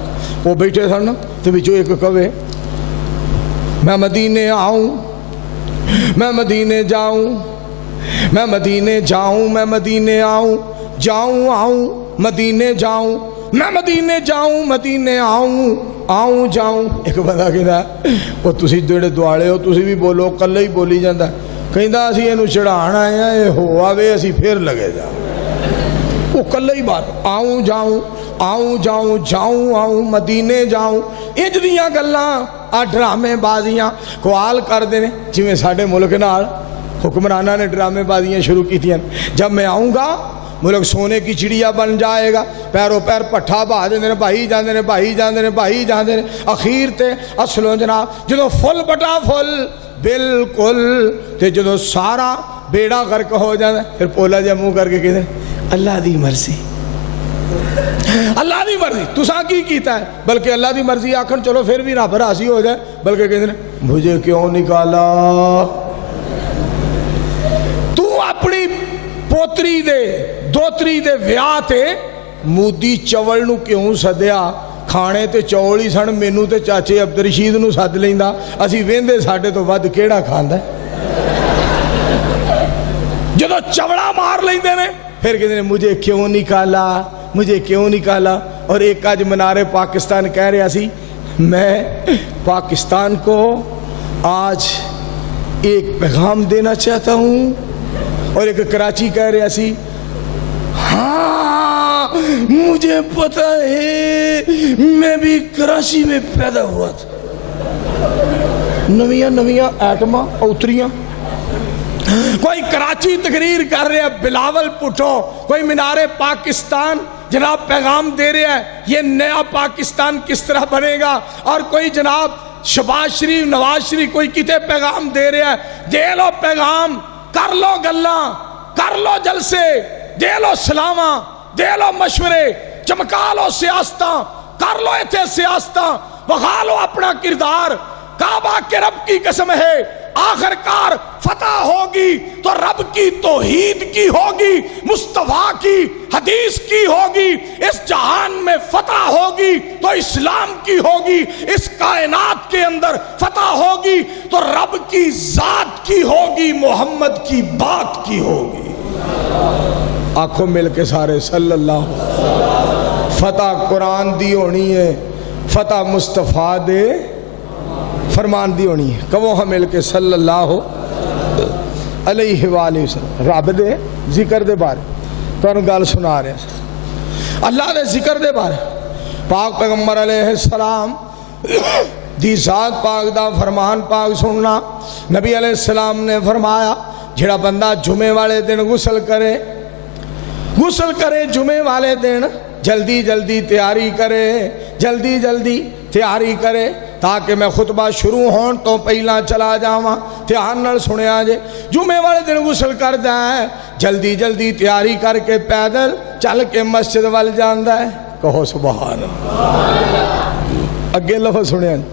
وہ بیٹھے تھا نا تو بچو ایک کہوے میں مدینے آؤں میں مدینے جاؤں میں مدینے جاؤں میں مدینے آؤں جاؤں آؤں مدینے جاؤں میں مدینے جاؤں مدینے آؤں آؤں جاؤں ایک بندہ کہتا ہے وہ تسی جڑے دوالے ہو تسی بھی بولو کلے ہی بولی جاندہ کہندا اسی اینو چڑھانا ہے ہو آوے اسی پھر لگے جا وہ کلے ہی بات آؤں جاؤں آؤں جاؤں جاؤں آؤں مدینے جاؤں انج دیاں گلاں آ ڈرامے بازیاں کوال کر دینے جی میں ساڑھے ملک نال حکمرانہ نے ڈرامے بازیاں شروع کی تھیں جب میں آؤں گا ملک سونے کی چڑیا بن جائے گا پیروں پیر پٹھا بہا دے نے بھائی جاندے نے بھائی جاندے نے بھائی جاندے نے اخیر تے اصلوں جناب جدو فل بٹا فل بالکل تے جدو سارا بیڑا غرق ہو جانا پھر پولا جا منہ کر کے کہتے ہیں اللہ دی مرضی اللہ دی مرضی تساں کی کیتا ہے بلکہ اللہ دی مرضی آکھن چلو پھر بھی رب راضی ہو جائے بلکہ کہتے ہیں مجھے کیوں نکالا تو اپنی پوتری دے دوتری دے ویاہ تے مودی چوڑ نو کیوں سدیا کھانے تے چوڑ ہی سن مینوں تے چاچے عبدالرشید نو سد لیندا اسی ویندے ساڈے تو ود کیڑا کھاندا ہے جدو چوڑا مار لیندے نے پھر کہتے ہیں مجھے کیوں نکالا مجھے کیوں نکالا اور ایک آج منار پاکستان کہہ رہا سی میں پاکستان کو آج ایک پیغام دینا چاہتا ہوں اور ایک کراچی کہہ رہا سی ہاں مجھے پتہ ہے میں بھی کراچی میں پیدا ہوا تھا نویاں ایٹماں اتریاں کوئی کراچی تقریر کر رہے ہیں بلاول پٹھو کوئی منار پاکستان جناب پیغام دے رہے ہیں یہ نیا پاکستان کس طرح بنے گا اور کوئی جناب شہباز شریف نواز شریف کوئی کتے پیغام دے رہے ہیں دے لو پیغام کر لو گلاں کر لو جلسے دے لو سلاواں دے لو مشورے چمکا لو سیاستاں کر لو ایتھے سیاستاں بخا لو اپنا کردار کعبہ کے رب کی قسم ہے آخر کار فتح ہوگی تو رب کی توحید کی ہوگی مصطفیٰ کی حدیث کی ہوگی اس جہان میں فتح ہوگی تو اسلام کی ہوگی اس کائنات کے اندر فتح ہوگی تو رب کی ذات کی ہوگی محمد کی بات کی ہوگی آنکھوں مل کے سارے صلی اللہ فتح قرآن دی ہونی ہے فتح مصطفیٰ دے فرمان دی ہونی ہے کہو ہم مل کے صلی اللہ علیہ وآلہ وسلم رب دے ذکر دے بارے تانوں گل سنا رہا، اللہ دے ذکر دے بارے پاک پیغمبر علیہ السلام دی ذات پاک دا فرمان پاک سننا۔ نبی علیہ السلام نے فرمایا جڑا بندہ جمعے والے دن غسل کرے جمعے والے دن جلدی جلدی تیاری کرے تاکہ میں خطبہ شروع ہون تو پہلا چلا جاواں۔ دھیان نال سنیا جے، جمعے والے دن غسل کردا ہے، جلدی جلدی تیاری کر کے پیدل چل کے مسجد وال جاندا ہے، کہو سبحان اللہ۔ اگے لفظ سنیا جی،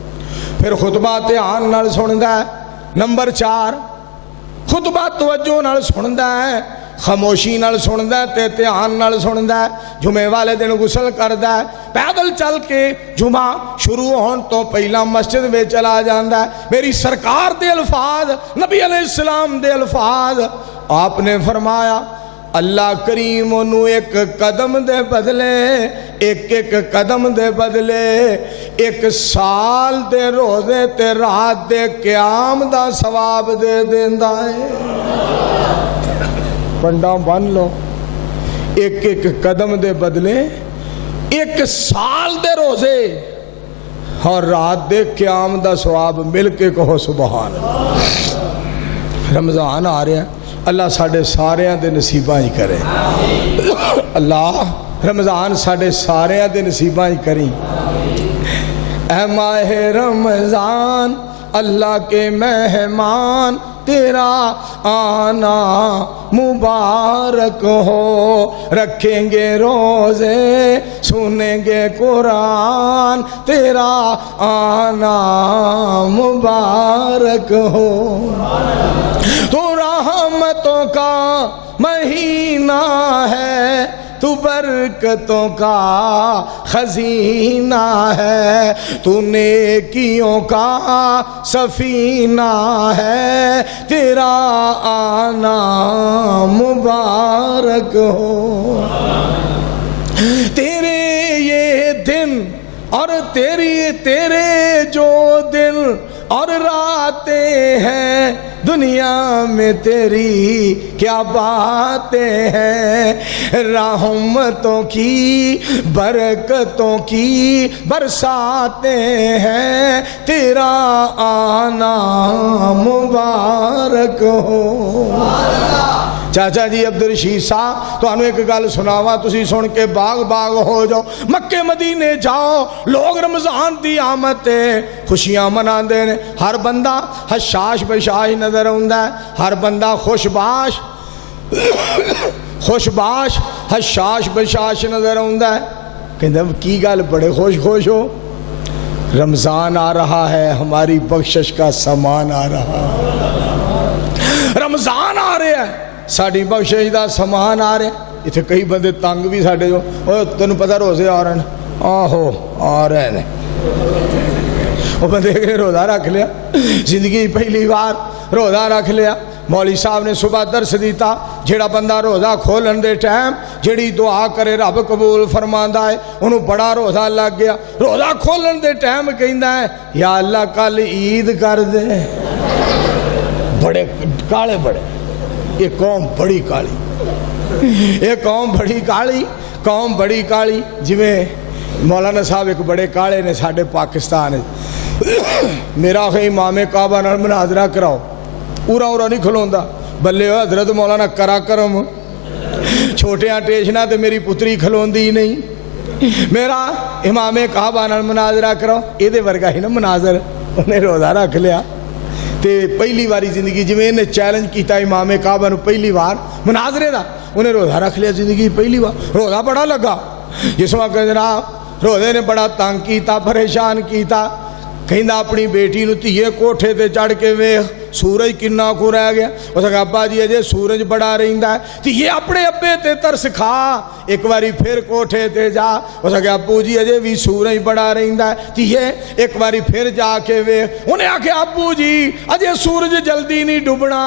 پھر خطبہ دھیان نال سندا ہے۔ نمبر 4 خطبہ توجہ نال سندا ہے، خاموشی نال سندا ہے تے دھیان نال سندا ہے۔ جمعے والے دن غسل کردا ہے، پیدل چل کے جمعہ شروع ہون تو پہلا مسجد میں چلا جاندا ہے۔ میری سرکار دے الفاظ، نبی علیہ السلام دے الفاظ، آپ نے فرمایا اللہ کریم انہوں ایک قدم دے بدلے ایک قدم دے بدلے 1 سال دے روزے تے رات دے قیام دا ثواب دے دیندا ہے۔ پنڈا بن لو، ایک قدم دے بدلے 1 سال دے روزے اور رات دے قیام دا ثواب مل کے کہو سبحان اللہ۔ رمضان آ رہا ہے، اللہ ساڑھے ساریاں دے نصیباں ہی کرے، اللہ رمضان ساڑھے ساریاں دے نصیباں ہی کریں۔ اے ماہ رمضان اللہ کے مہمان تیرا آنا مبارک ہو، رکھیں گے روزے سنیں گے قرآن تیرا آنا مبارک ہو۔ تو رحمتوں کا مہینہ ہے، تو برکتوں کا خزینہ ہے، تو نیکیوں کا سفینہ ہے، تیرا آنا مبارک ہو۔ تیرے یہ دن اور تیرے جو دن اور راتیں ہیں، دنیا میں تیری کیا باتیں ہیں، رحمتوں کی برکتوں کی برساتیں ہیں، تیرا آنا مبارک ہو۔ چاچا جی عبدالرشید صاحب تو انہوں ایک گل سناوا، تسی سن کے باغ ہو جاؤ۔ مکے مدینے جاؤ، لوگ رمضان دی آمد تے خوشیاں منا دے، ہر بندہ حشاش بشاش نظر آندا ہے، ہر بندہ خوش باش حشاش بشاش نظر آندا ہے۔ کہندے کی گل بڑے خوش ہو، رمضان آ رہا ہے، ہماری بخشش کا سامان آ رہا ہے، رمضان آ رہا ہے، ساڑی بخشش دا سامان آ رہا ہے۔ اتھے کئی بندے تنگ بھی ساڑے جو تنوں پتہ روزے آ رہے ہیں، آہو آ رہے ہیں، وہ بندے نے روزہ رکھ لیا، زندگی پہلی بار روزہ رکھ لیا۔ مولوی صاحب نے صبح درس دیتا، جیڑا بندہ روزہ کھولن دے ٹائم جیڑی دعا کرے رب قبول فرماندا ہے، انہوں بڑا روزہ لگ گیا۔ روزہ کھولن دے ٹائم کہندا ہے یا اللہ کل عید کر دے۔ بڑے کالے بڑے، یہ قوم بڑی کالی، یہ قوم بڑی کالی، جویں مولانا صاحب ایک بڑے کالے نے ساڑھے پاکستان، میرا امام کعبہ نال مناظرہ کراؤ، اورا نہیں کھلوندا، بلے ہو حضرت مولانا کرا کرم، چھوٹیاں ٹیشنا تے میری پتری کھلوندی نہیں، میرا امام کعبہ نال مناظرہ کراؤ۔ یہ دے ورگا ہی نا مناظر، انہیں روزہ رکھ لیا تے پہلی باری زندگی جویں نے چیلنج کیتا امام کعبہ نو پہلی بار مناظرے دا، انہیں روزہ رکھ لیا زندگی پہلی بار۔ روزہ بڑا لگا، جس وقت جناب روزے نے بڑا تنگ کیتا، پریشان کیتا، کہندا اپنی بیٹی نو تیے کوٹھے تے چڑھ کے ویکھ سورج کنا کو رہ گیا۔ اس کہا ابا جی اجے سورج بڑا رہندا ہے، تیے اپنے ابے تے ترس کھا، ایک باری پھر کوٹھے تے جا۔ اس کہا ابو جی اجے بھی سورج بڑا رہندا ہے، تیے ایک باری پھر جا کے ویکھ۔ انہیں آکھے ابو جی اجے سورج جلدی نہیں ڈوبنا،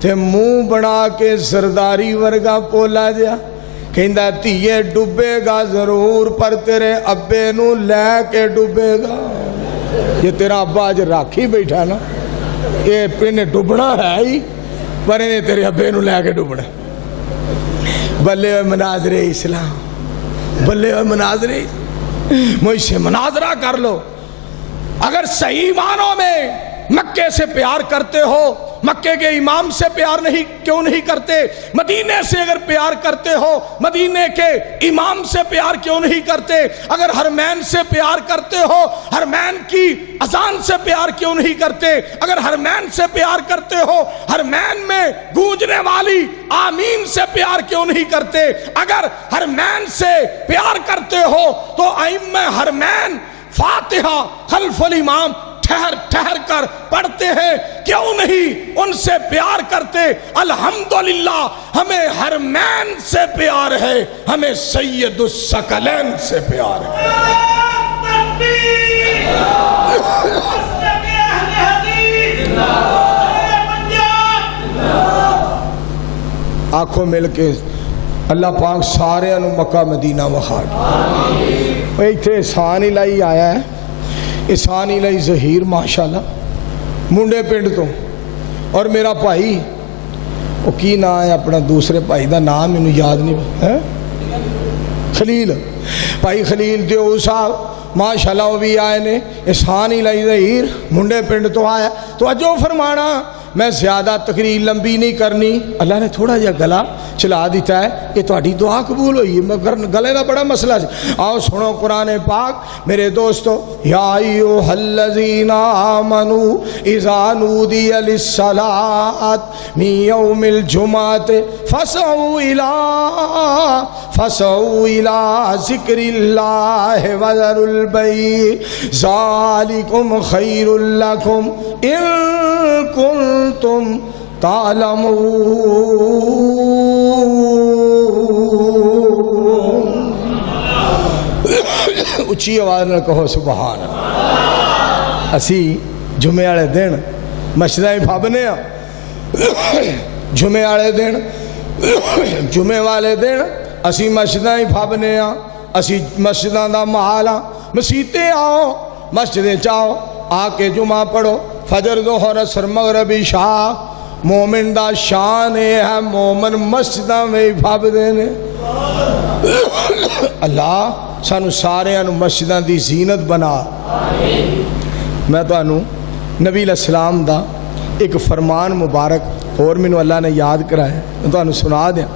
تے منہ بنا کے سرداری ورگا پولا جیا، کہندا تیے ڈوبے گا ضرور پر تیرے ابے نو لے کے ڈوبے گا۔ یہ تیرا ابا آج راکھی بیٹھا نا، یہ پینے ڈوبنا ہے ہی، پر انہیں تیرے ابے نو لے کے ڈوبنا. بلے ہوئے مناظر اسلام, بلے ہوئے مناظر, مجھ سے مناظرہ کر لو. اگر صحیح معنوں میں مکے سے پیار کرتے ہو, مکے کے امام سے پیار کیوں نہیں کرتے؟ مدینے سے اگر پیار کرتے ہو, مدینے کے امام سے پیار کیوں نہیں کرتے؟ اگر حرمین سے پیار کرتے ہو, حرمین کی اذان سے پیار کیوں نہیں کرتے؟ اگر حرمین سے پیار کرتے ہو, حرمین میں گونجنے والی آمین سے پیار کیوں نہیں کرتے؟ اگر حرمین سے پیار کرتے ہو تو ائمہ حرمین فاتحہ خلف الامام ٹھہر ٹھہر کر پڑھتے ہیں, کیوں نہیں ان سے پیار کرتے؟ الحمدللہ ہمیں حرمین سے پیار ہے, ہمیں سید الثقلین سے پیار ہے. آنکھوں مل کے اللہ پاک سارے انو مکہ مدینہ وخا دے. ایتھے احسان الہی آیا ہے, احسان الہی ظہیر ماشاءاللہ منڈے پنڈ تو, اور میرا بھائی وہ کی نام ہے اپنا دوسرے بھائی دا نام انہوں یاد نہیں ہے, خلیل, بھائی خلیل دیو صاحب ماشاءاللہ وہ بھی آئے نے. احسان الہی ظہیر منڈے پنڈ تو آیا. تو اجو فرمانا میں زیادہ تقریر لمبی نہیں کرنی, اللہ نے تھوڑا جا گلا چلا دیتا ہے, یہ تہاڈی دعا قبول ہوئی ہے, مگر گلے دا بڑا مسئلہ ہے. آؤ سنو قرآن پاک میرے دوستو. یا ایھا الذین آمنوا اذا نودی للصلاۃ من یوم الجمعۃ فسعوا الی ذکر اللہ وذروا البیع ذالکم خیر لکم ان کنتم تعلمون. اچھی آواز نہ کہو سبحان اللہ. اسی جمعے والے دن مسجداں ہی پھابنے ہاں, جمعے والے دن, جمعے والے دن اسی مسجداں ہی پھابنے ہاں, اسی مسجداں دا محال ہاں. مسیتے آؤ, مسجدیں چاہو, آ کے جمعہ پڑھو, فجر ظہر عصر مغرب عشاء. مومن دا شان ہے مومن مسجداں میں بھاب دینے. اللہ سانو سارے انو مسجداں دی زینت بنا. میں تو انو نبی علیہ السلام دا ایک فرمان مبارک اور منو اللہ نے یاد کرائے, میں تو انو سنا دیا.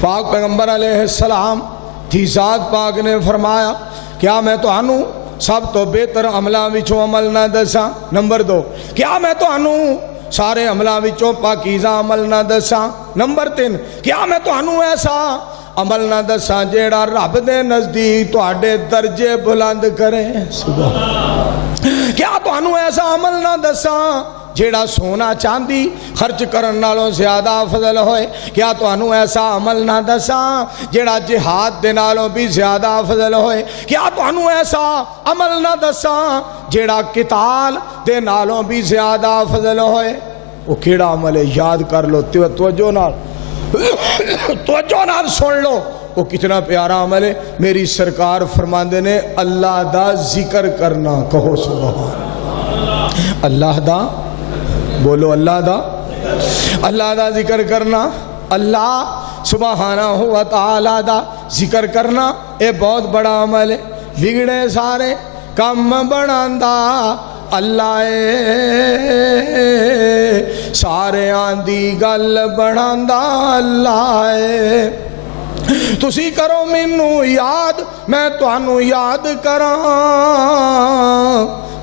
پاک پیغمبر علیہ السلام تھی ذات پاک نے فرمایا کیا میں تو انو سب تو بہتر عملہ وچوں عمل نہ دساں. نمبر 2, کیا میں تو انو سارے عملہ وچوں پاکیزہ عمل نہ دساں. نمبر 3, کیا میں تو انو ایسا عمل نہ دساں جیڑا رب دے نزدیک تواڈے درجے بلند کرے. سبحان. کیا تو انو ایسا عمل نہ دساں جیڑا سونا چاندی خرچ کرن نالوں زیادہ افضل ہوئے. کیا تو انو ایسا عمل نہ دساں جیڑا جہاد دے نالوں بھی زیادہ افضل ہوئے. کیا تو انو ایسا عمل نہ دساں جیڑا قتال دے نالوں بھی زیادہ افضل ہوئے. وہ کیڑا عمل ہے یاد کر لو, توجہ نال, توجہ نال سن لو. وہ کتنا پیارا عمل ہے. میری سرکار فرماندے نے اللہ دا ذکر کرنا. کہو سبحان اللہ دا, بولو اللہ دا, اللہ دا ذکر کرنا. اللہ سبحانہ و تعالی دا ذکر کرنا اے بہت بڑا عمل ہے. بگڑے سارے کم بناندا اللہ اے, سارے آندی گل بناندا اللہ اے. تسی کرو مینو یاد میں تانوں یاد کراں.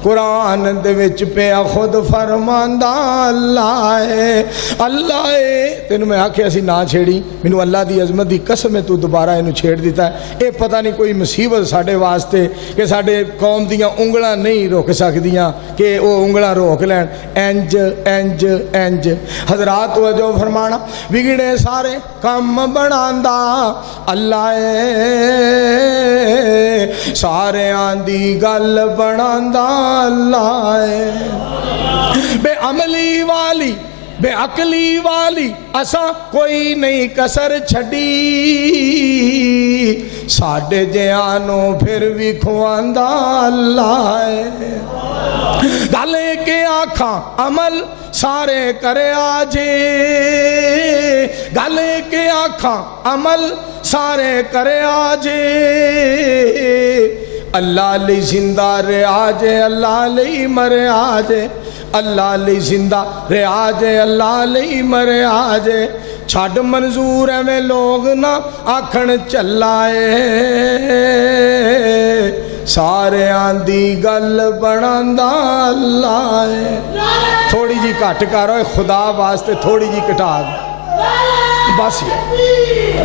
قرآن دے وچ پیا خود فرماندا اللہ ہے. اللہ ہے تینوں میں آکھے اسی نہ چھیڑی, مینوں اللہ دی عظمت دی قسم ہے تو دوبارہ اینو چھیڑ دیتا ہے. اے پتہ نہیں کوئی مصیبت ساڈے واسطے کہ ساڈے قوم دیاں انگلاں نہیں روک سکدیاں کہ وہ انگلاں روک لین. انج انج انج. حضرات توجہ فرمانا. بگڑے سارے کم بناندا اللہ اے, سارے آندی گل بناندا اللہ اے. بے عملی والی بے عقلی والی اساں کوئی نہیں کسر چھڑی. ساڈے جیانوں پھر بھی کھواندا اللہ اے. گل کے آ آنکھاں عمل سارے کرے آجے گل کے آنکھاں عمل سارے کرے آجے اللہ لی زندہ رے آجے اللہ لی مرے آجے اللہ لی زندہ رے آجے اللہ لی مرے آجے چھاڑ منظور ہے میں لوگ نہ آکھن چلائے سارے آندھی گل بناندہ اللہ ہے تھوڑی جی کٹ کر رہے خدا واسطے تھوڑی جی کٹا دے بس یہ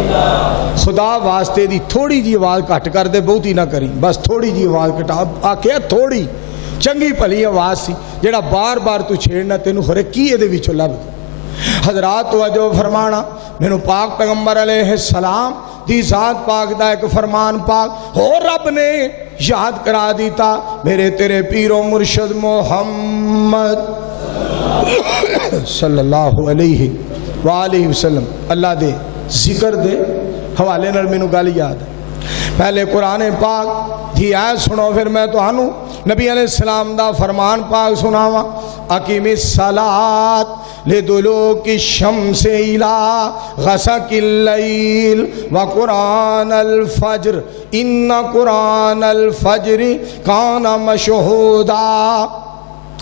خدا واسطے دی تھوڑی جی آواز کٹ کر دے بہت ہی نہ کریں بس تھوڑی جی آواز کٹا آکھیا تھوڑی چنگی بھلی آواز سی جڑا بار بار تو چھیڑنا تینوں خورے کی یہ دے وچوں لب حضرات توجہ فرمانا مینوں پاک پیغمبر علیہ السلام دی ذات پاک دا ایک فرمان پاک ہو رب نے یاد کرا دیتا میرے تیرے پیر و مرشد محمد صلی اللہ علیہ وآلہ وسلم اللہ دے ذکر دے حوالے نال مینوں گل یاد ہے پہلے قرآن پاک دی آیت سنو پھر میں تو ہنوں نبی علیہ السلام دا فرمان پاک سناوا اقیم الصلاۃ لدلوک الشمس الی غسق اللیل وقرآن الفجر ان قرآن الفجر کان مشہودا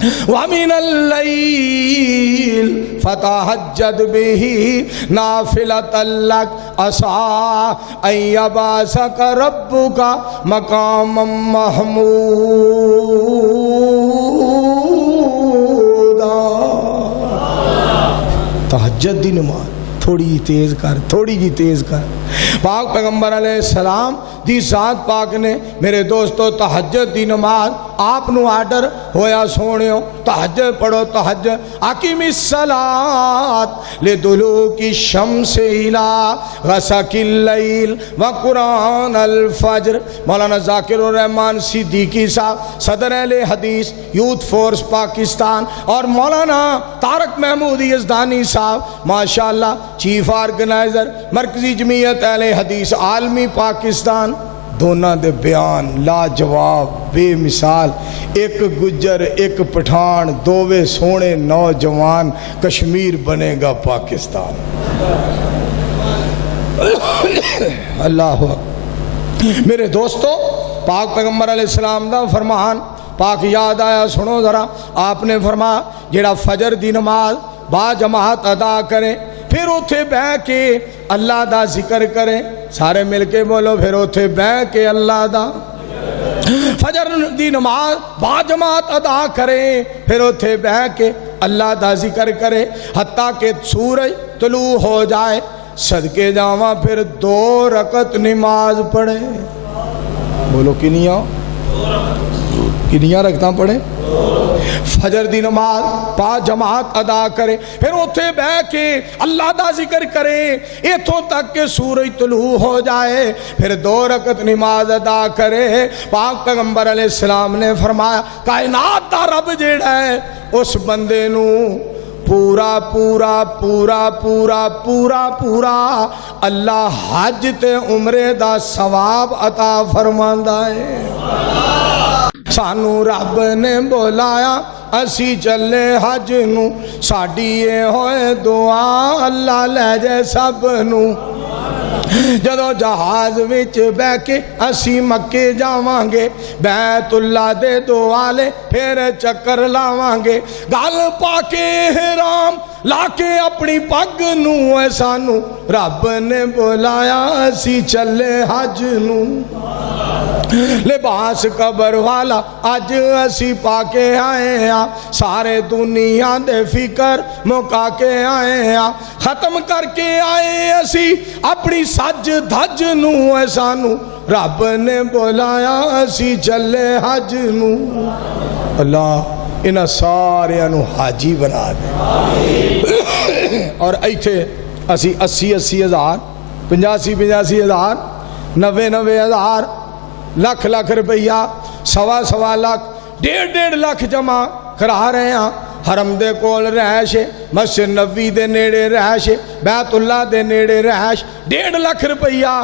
وَمِنَ اللَّيْلِ فَتَهَجَّدْ بِهِ نَافِلَةً لَكَ عَسَىٰ أَن يَبْعَثَكَ رَبُّكَ مَقَامًا مَحْمُودًا تہجد دی نماز تھوڑی جی تیز کر پاک پیغمبر علیہ السلام دی ذات پاک نے میرے دوستو تہجد دی نماز آپ نو آرڈر ہویا سونیو تہجد پڑھو تہجد اقیم الصلاۃ لدلوک الشمس الی غسق اللیل وقرآن الفجر مولانا ذاکر الرحمن صدیقی صاحب صدر اہل حدیث یوتھ فورس پاکستان اور مولانا طارق محمود یزدانی صاحب ماشاءاللہ چیف آرگنائزر مرکزی جمعیت اہل حدیث عالمی پاکستان دونوں دے بیان لاجواب بے مثال ایک گجر ایک پٹھان دووے سونے نوجوان کشمیر بنے گا پاکستان اللہ میرے دوستو پاک پیغمبر علیہ السلام دا فرمان پاک یاد آیا سنو ذرا آپ نے فرمایا جیڑا فجر دی نماز با جماعت ادا کریں پھر اتھے بہ کے اللہ دا ذکر کریں سارے مل کے بولو پھر اتھے بہ کے اللہ دا فجر دی نماز با جماعت ادا کریں پھر اتھے بہ کے اللہ دا ذکر کریں حتیٰ کہ سورج طلوع ہو جائے صدقے جاواں پھر 2 رکعت نماز پڑھیں بولو کنیاں رکھتا پڑھیں فجر دی نماز با جماعت ادا کرے پھر اتھے بہ کے اللہ دا ذکر کرے ایتھوں تک کہ سورج طلوع ہو جائے پھر 2 رکعت نماز ادا کرے پاک پیغمبر علیہ السلام نے فرمایا کائنات دا رب جیڑا ہے اس بندے نو پورا پورا پورا پورا پورا پورا اللہ حج تے عمرے دا ثواب عطا فرماندا ہے سانو رب نے بولایا اسی چلے حج نو ساڈی اے ہوئے دعا اللہ لے جے سب نو جدو جہاز وچ بہ کے اسی مکے جاواں گے بیت اللہ دے دوالے پھر چکر لاواں گے گل پا کے احرام لا کے اپنی پگ نو اے سانو رب نے بولایا اسی چلے حج نو لباس قبر والا اج اسی پا کے آئے ہیں سارے دنیا دے فکر مکا کے آئے ہیں ختم کر کے آئے اسی اپنی سج دھج نو اے سانو رب نے بولایا اسی چلے حج نو اللہ انہاں سارے انو حاجی بنا دے اور ایتھے اسی 80 ہزار 85 ہزار 90 ہزار لکھ روپیہ 1.25 لاکھ 1.5 لاکھ جمع کرا رہے ہیں حرم دے کول رہائش مسجد نبوی دے نیڑے رہائش بیت اللہ دے نیڑے رہائش 1.5 لاکھ روپیہ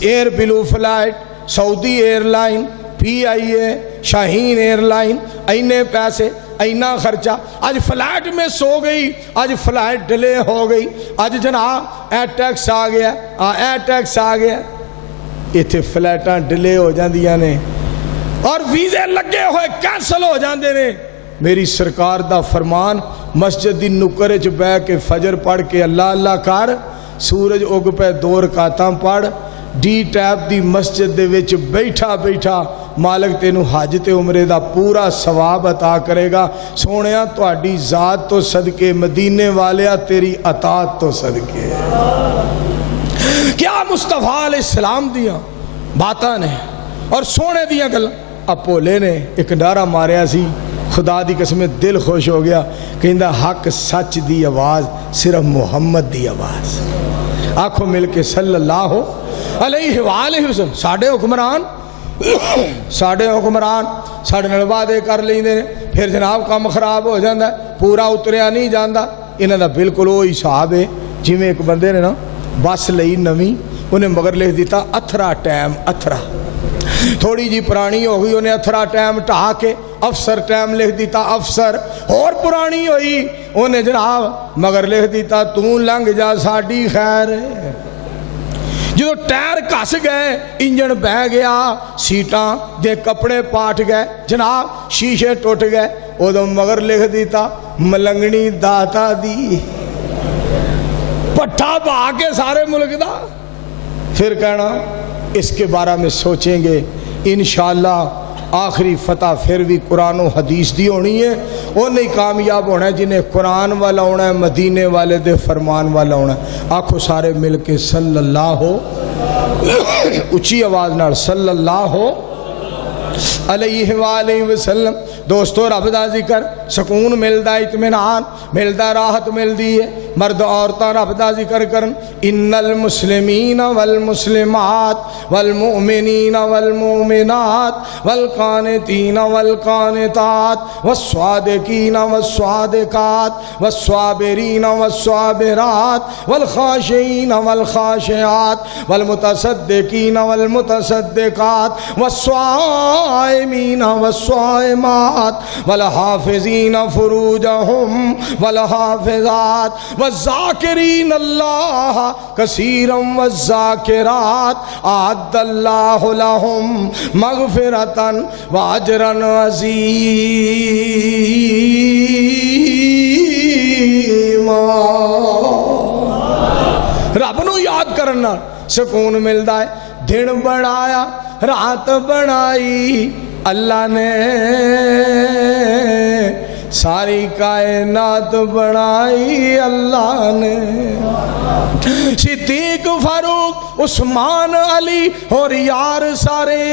ایئر بلو فلائٹ سعودی ایئر لائن PIA شاہین ایئر لائن اینے پیسے اینا خرچہ، آج فلائٹ میں سو گئی، آج فلائٹ ڈیلے ہو گئی، آج جناب اے ٹیکس آ گیا، اے ٹیکس آ گیا، ایتھے فلائٹاں ڈیلے ہو جاندیاں نے اور ویزے لگے ہوئے کینسل ہو جاندے نے۔ میری سرکار دا فرمان، مسجد دی نکر چ بہ کے فجر پڑھ کے اللہ اللہ کر، سورج اگ پہ 2 رکعتاں پڑھ، ڈی ٹیپ دی مسجد دے وچ بیٹھا بیٹھا مالک تینو حج تے عمرے دا پورا ثواب عطا کرے گا۔ سونیا تہاڈی ذات تو صدقے، مدینے والیا تیری اطاعت تو صدقے۔ کیا مصطفیٰ علیہ السلام دیاں باتاں نے اور سونے دیاں گل۔ اپولے نے ایک نعرہ ماریا سی، خدا دی قسم دل خوش ہو گیا، کہندا حق سچ دی آواز صرف محمد دی آواز۔ آنکھوں مل کے صلی اللہ علیہ وآلہ وسلم۔ ساڑھے حکمران ساڑھے نال وعدے کر لیندے نے، پھر جناب کام خراب ہو جاندہ ہے، پورا اتریا نہیں جاندہ۔ انہاں دا بالکل وہی حساب ہے جویں ایک بندے نے نا بس لئی نویں، انہیں مگر لکھ دیتا اتھرا ٹائم، اتھرا تھوڑی جی پرانی ہو گئی، انہیں اتھرا ٹائم ٹھا کے افسر ٹائم لکھ دیتا افسر، اور پرانی ہوئی انہیں جناب مگر لکھ دیتا تو لنگ جا ساڑی خیر ہے۔ جو ٹائر کس گئے، انجن بہ گیا، سیٹاں دے کپڑے پاٹ گئے، جناب شیشے ٹوٹ گئے، ادھو مگر لکھ دیتا ملنگنی داتا دی، پٹھا بہا کے سارے ملک دا۔ پھر کہنا اس کے بارے میں سوچیں گے انشاءاللہ آخری فتح پھر بھی قرآن و حدیث دی ہونی ہے، وہ نہیں کامیاب ہونا ہے جنہیں قرآن والا ہونا ہے، مدینے والے دے فرمان والا ہونا ہے۔ آنکھوں سارے مل کے صلی اللہ اچھی آواز نال صلی اللہ علیہ وآلہ وسلم۔ دوستو رب دا ذکر سکون ملدا، اطمینان ملدا، راحت ملدی ہے۔ مرد عورتاں رب دا ذکر کرن، ان المسلمین والمسلمات والمؤمنین والمؤمنات والقانتین والقانتات والصادقین والصادقات والصابرین والصابرات والخاشعین والخاشعات والمتصدقین والمتصدقات والصائمین والصائمات والحافظین فروجہم والحافظات والذاکرین اللہ کثیرا والذاکرات اعد اللہ لہم مغفرتا واجرا عظیما۔ رب نو یاد کرنا سکون ملدا ہے۔ دن بڑھایا رات بڑھائی اللہ نے، ساری کائنات بنائی اللہ نے، صدیق فاروق عثمان علی اور یار سارے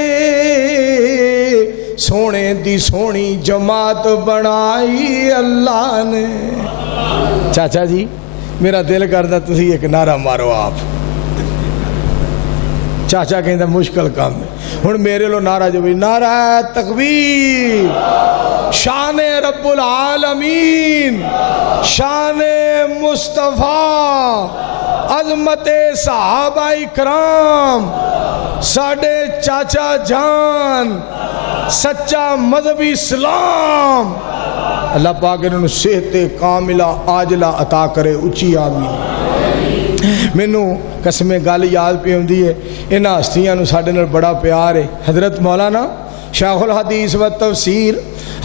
سونے دی سونی جماعت بنائی اللہ نے۔ چاچا جی میرا دل کردا تسی ایک نعرہ مارو آپ۔ چاچا کہندا مشکل کام ہے، ہن میرے لو نعرہ جو بھی نعرہ تکبیر، شان رب العالمین، شان مصطفیٰ، عظمت صحابہ اکرام، ساڑھے چاچا جان، سچا مذہبی اسلام، اللہ پاک انہوں صحت کاملہ عاجلہ عطا کرے، اچھی آمین۔ مینوں قسمیں گل یاد پہ ہوندی ہے، انہاں ہستیاں نوں ساڈے نال بڑا پیار ہے۔ حضرت مولانا شیخ الحدیث و تفسیر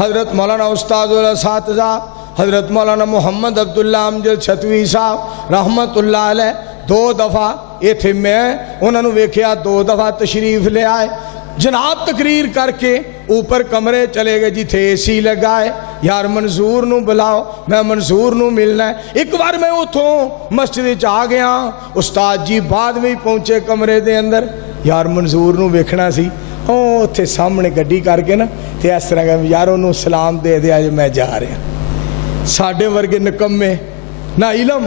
حضرت مولانا استاد الاساتذہ حضرت مولانا محمد عبداللہ امجد چھتوی صاحب رحمت اللہ علیہ 2 دفعہ ایتھے میں انہوں نے ویکھیا، 2 دفعہ تشریف لے آئے، جناب تقریر کر کے اوپر کمرے چلے گئے جتھے اے سی لگائے، یار منظور نو بلاؤ، میں منظور نو ملنا ہے۔ ایک بار میں اتھوں مسجد آ گیا، استاد جی بعد میں پہنچے کمرے دے اندر، یار منظور نو ویکھنا سی، اتھے سامنے گڈی کر کے نا تے اس طرح کہ یار انہوں سلام دے دے آج میں جا رہا۔ ساڑھے ورگے نکمے، نہ علم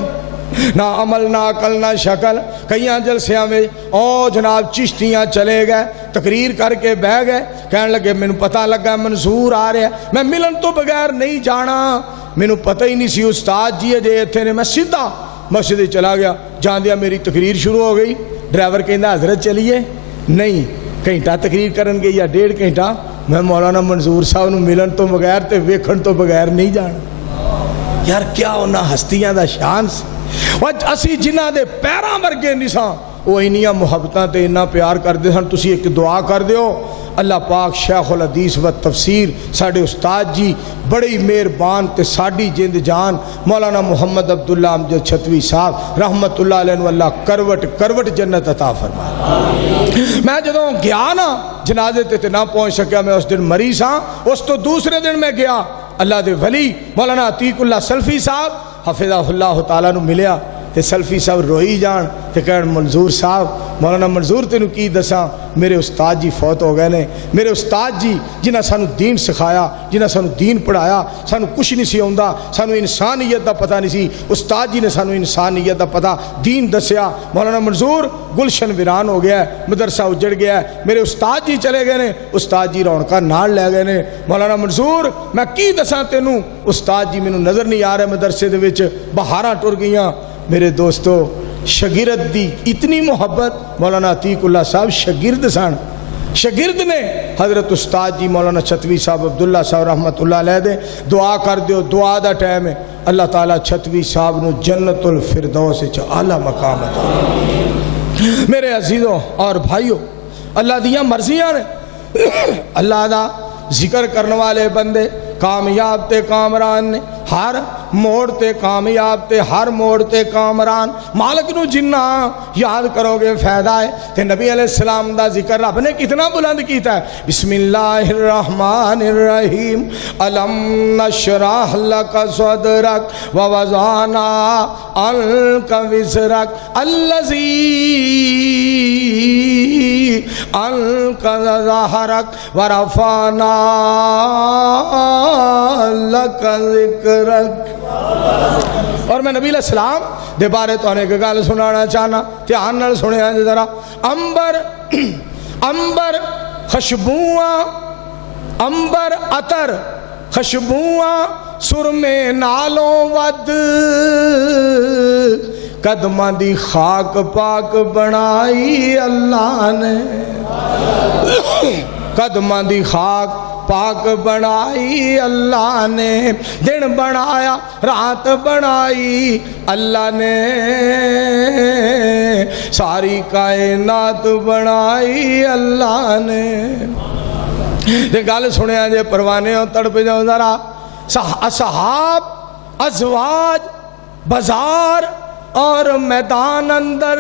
نہ عمل نہ عقل نہ شکل، کئیاں جلسیاں میں جناب چشتیاں چلے گئے، تقریر کر کے بہ گئے، کہنے لگے میں پتہ لگا منظور آ رہے ہیں، میں ملن تو بغیر نہیں جانا، میں پتہ ہی نہیں سی استاد جی اجے اتھے نے۔ میں سیدھا مسجد چلا گیا، جان دیا میری تقریر شروع ہو گئی، ڈرائیور کہندا حضرت چلیے، نہیں گھنٹہ تقریر کرن گے یا 1.5 گھنٹہ، میں مولانا منظور صاحب نو ملن تو بغیر تے ویکھن تو بغیر نہیں جانا۔ یار کیا انہاں ہستیاں دا شان سی، اسی جنہاں دے پیراں ورگے نہیں ساں، وہ انیاں محبتاں تے انہاں پیار کردے سن۔ تسی ایک دعا کر دیو، اللہ پاک شیخ الحدیث و تفسیر ساڈے استاد جی بڑی مہربان تے ساڈی جند جان مولانا محمد عبداللہ امجد چھتوی صاحب رحمت اللہ علیہ اللہ کروٹ کروٹ جنت عطا فرمائے۔ میں جدوں گیا نا جنازے تے نہ پہنچ سکیا، میں اس دن مریض ہاں، اس تو دوسرے دن میں گیا، اللہ دے ولی مولانا عتیق اللہ سلفی صاحب حفظہ اللہ تعالیٰ نو ملیا تے سلفی صاحب روئی جان تے کہن منظور صاحب مولانا منظور تینوں کی دساں، میرے استاد جی فوت ہو گئے نے، میرے استاد جی جنہاں سانو دین سکھایا، جنہاں سانو دین پڑھایا، سانو کچھ نہیں سی آوندا، سانو انسانیت دا پتہ نہیں سی، استاد جی نے سانو انسانیت دا پتہ دین دسیا۔ مولانا منظور گلشن ویران ہو گیا ہے، مدرسہ اجڑ گیا ہے، میرے استاد جی چلے گئے نے، استاد جی رونقاں نال لے گئے نے۔ مولانا منظور میں کی دساں تینوں، استاد جی مینوں نظر نہیں آ رہے مدرسے دے وچ، بہاراں ٹر گئیاں۔ میرے دوستو شاگرد دی اتنی محبت، مولانا عتیق اللہ صاحب شاگرد سن، شاگرد نے حضرت استاد جی مولانا چھتوی صاحب عبداللہ صاحب رحمت اللہ علیہ دے دعا کر دیو، دعا دا ٹائم ہے، اللہ تعالیٰ چھتوی صاحب نو جنت الفردوس وچ اعلیٰ مقام عطا۔ میرے عزیزوں اور بھائیوں، اللہ دیاں مرضیاں نے، اللہ دا ذکر کرنے والے بندے کامیاب تے کامران نے، ہر موڑ تے کامیاب تے ہر موڑ تے کامران۔ مالک نو جنہ یاد کرو گے فائدہ ہے۔ تے نبی علیہ السلام دا ذکر رب نے کتنا بلند کیتا ہے، بسم اللہ الرحمن الرحیم، الم نشرح لک صدرک ووضعنا عنک وزرک الذی انقض ظہرک ورفعنا لک ذکرک۔ اور میں نبی علیہ السلام دے بارے تو ایک گل سنانا چاہنا، دھیان نال سنیا جی ذرا۔ امبر خوشبواں، امبر عطر خوشبواں سرمے نالوں ود، قدماں دی خاک پاک بنائی اللہ نے، قدماں دی خاک پاک بنائی اللہ نے، دن بنایا رات بنائی اللہ نے، ساری کائنات بنائی اللہ نے۔ تے گل سنیا جے پروانے ہو تڑپ جاؤ ذرا، اصحاب ازواج بازار اور میدان اندر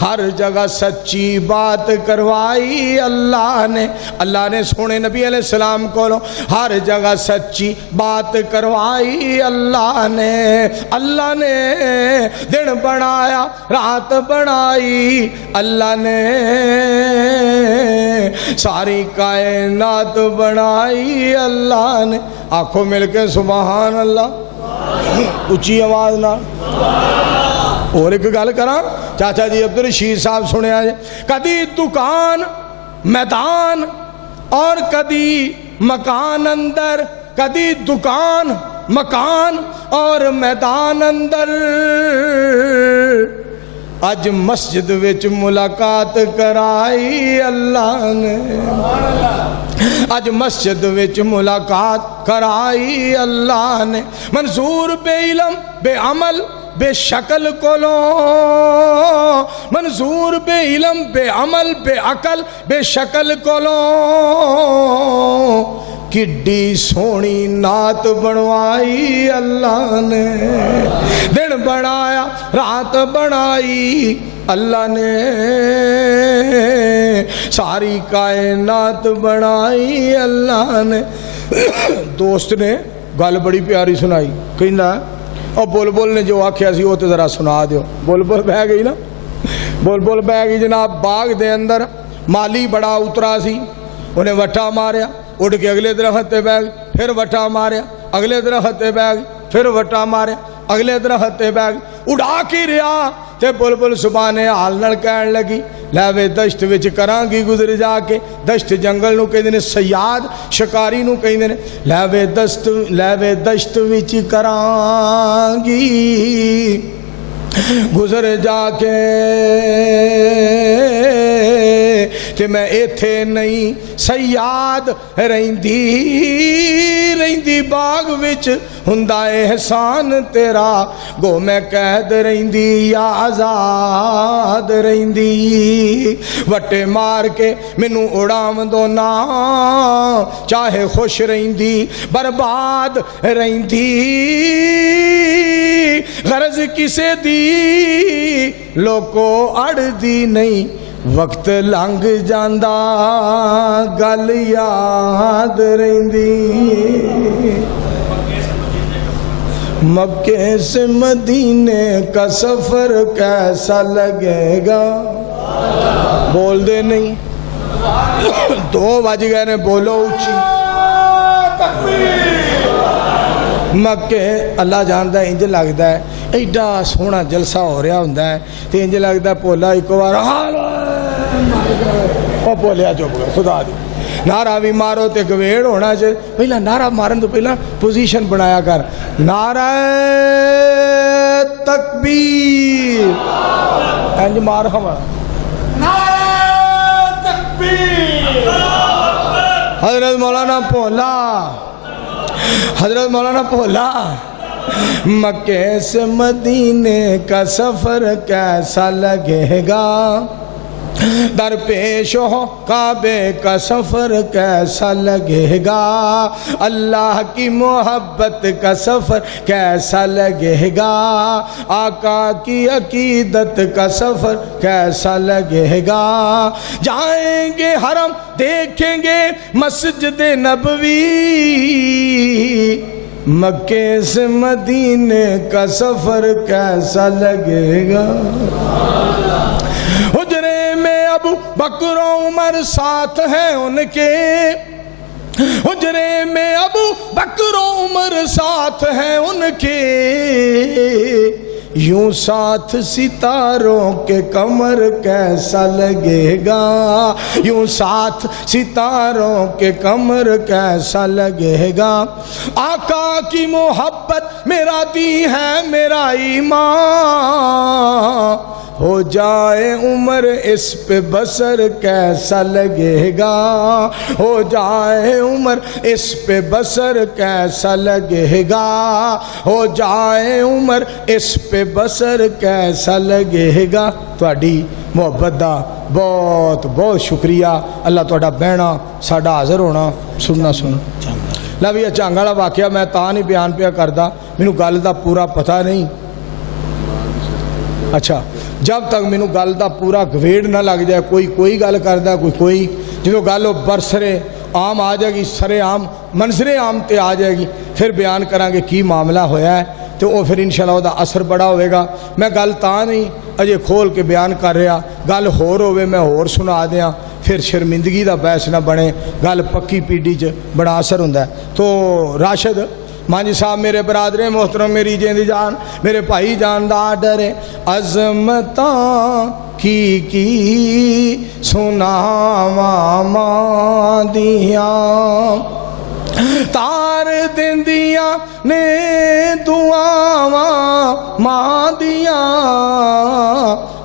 ہر جگہ سچی بات کروائی اللہ نے، اللہ نے سونے نبی علیہ السلام کو ہر جگہ سچی بات کروائی اللہ نے، اللہ نے دن بنایا رات بنائی اللہ نے، ساری کائنات بنائی اللہ نے۔ آنکھوں مل کے سبحان اللہ، اچھی آواز نہ۔ اور ایک گل کراں، چاچا جی عبدالرشید صاحب سنیا جی، کدی دکان میدان اور کدی مکان اندر، کدی دکان مکان اور میدان اندر، اج مسجد وچ ملاقات کرائی اللہ نے، اج مسجد وچ ملاقات کرائی اللہ نے۔ منظور بے علم بے عمل بے شکل کولوں، منظور بے علم بے عمل بے عقل بے شکل کولوں، کڈی سونی نعت بنوائی اللہ نے، دن بنایا رات بنائی اللہ نے، ساری کائنات بنائی اللہ نے۔ دوست نے گل بڑی پیاری سنائی، کہندا اور بلبل نے جو آکھیا سی وہ تو ذرا سنا دیو۔ بلبل بہ گئی نا، بلبل بہ گئی جناب باغ دے اندر، مالی بڑا اترا سی، انہیں وٹا ماریا، اڑ کے اگلے درخت تے بیٹھ، پھر وٹا ماریا، اگلے درخت تے بیٹھ، پھر وٹا ماریا، اگلے درخت تے بیٹھ، اڑا کی رہا تے بلبل زبانے حال نال کہن لگی، لے وے دشت وچ کراں گی گزر جا کے، دشت جنگل نو کہندے نے، سیاد شکاری نو کہندے نے، لے وے دشت وچ کراں گی گزر جا کے تے میں ایتھے نہیں سیاد رہندی رہندی باغ وچ ہندا احسان تیرا گو میں قید رہندی یا آزاد رہندی وٹے مار کے مینوں اڑاون دو نا چاہے خوش رہندی برباد رہندی غرض کسے دی لوکو اڑ دی نہیں وقت لنگ جاندا گل یاد رہندی مکے سے مدینے کا سفر کیسا لگے گا بول دے نہیں 2 بج گئے نے بولو اچھی مکے اللہ جاندا ہے انج لگدا ہے ایڈا سونا جلسہ ہو رہا ہوندا ہے تے انج لگدا ہے پولا ایک بار او بولیا چپ کر خدا دی نعرہ بھی مارو تے گویڑ ہونا چاہیے پہلا نعرہ مارن تو پہلا پوزیشن بنایا کر نعرہ تکبیر انج مار ہوا نعرہ تکبیر حضرت مولانا پولا حضرت مولانا پولا مکے سے مدینے کا سفر کیسا لگے گا درپیش ہو کعبے کا سفر کیسا لگے گا اللہ کی محبت کا سفر کیسا لگے گا آقا کی عقیدت کا سفر کیسا لگے گا جائیں گے حرم دیکھیں گے مسجد نبوی مکے سے مدینے کا سفر کیسا لگے گا حجرے میں ابو بکر و عمر ساتھ ہیں ان کے حجرے میں ابو بکر و عمر ساتھ ہیں ان کے یوں ساتھ ستاروں کے کمر کیسا لگے گا یوں ساتھ ستاروں کے کمر کیسا لگے گا آقا کی محبت میرا دین ہے میرا ایمان ہو جائے عمر اس پہ بسر کیسا لگے گا ہو جائے عمر اس پہ بسر کیسا لگے گا ہو جائے عمر اس پہ بسر کیسا لگے گا تواڈی محبت دا بہت بہت شکریہ اللہ تواڈا بہنا ساڈا حاضر ہونا سننا لو یہ چنگ والا واقعہ میں تا نہیں بیان پیا کردا مینوں گل دا پورا پتہ نہیں اچھا جب تک مینوں گل دا پورا گویڑ نہ لگ جائے کوئی گل کردا کوئی جدو گل برسرے عام آ جائے گی سرے عام منظر عام تے آ جائے گی پھر بیان کریں گے کی معاملہ ہویا ہے تو وہ پھر انشاءاللہ دا اثر بڑا ہوئے گا میں گل تا نہیں اجے کھول کے بیان کر رہا گل ہور ہوئے میں ہور سنا دیاں پھر شرمندگی دا بحث نہ بنے گل پکی پیڈی چ بڑا اثر ہوندا ہے تو راشد مانجی صاحب میرے برادر محترم میری جیندی جان میرے بھائی جان دا آڈر ہے عظمتاں کی سناواں ماندیاں تار دیندیاں نے دعاواں ماندیاں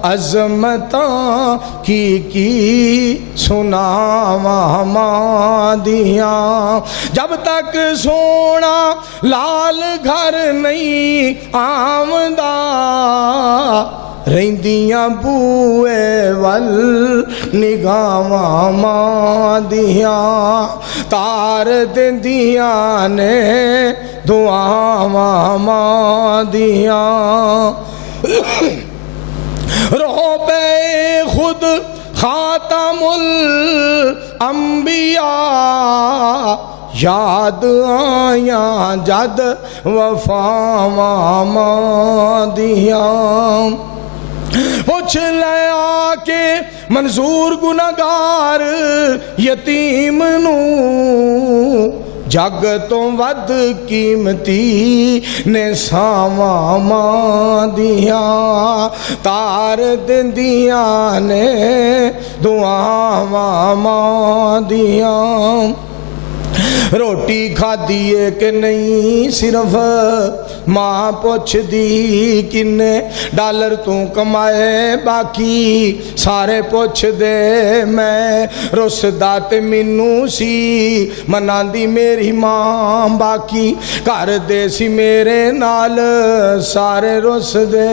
عظمتاں کی سناواں ماندیاں جب تک سونا لال گھر نہیں آمدا رہندیاں بوئے ول نگاواں ماندیاں تار دیندیاں نے دعاواں ماندیاں رو بے خود خاتم الانبیاء یاد آیاں جد وفاواں ماندیاں پوچھ لے آ کے منظور گناہگار یتیم نو جگ تو ود قیمتی نے ساواں ماندیاں تار دیندیاں نے دعاواں ماندیاں روٹی کھادی ہے کہ نہیں صرف ماں پوچھ دی کنے ڈالر تو کمائے باقی سارے پوچھ دے میں رسدا تے مینوں سی مناندی میری ماں باقی گھر دے سی میرے نال سارے رس دے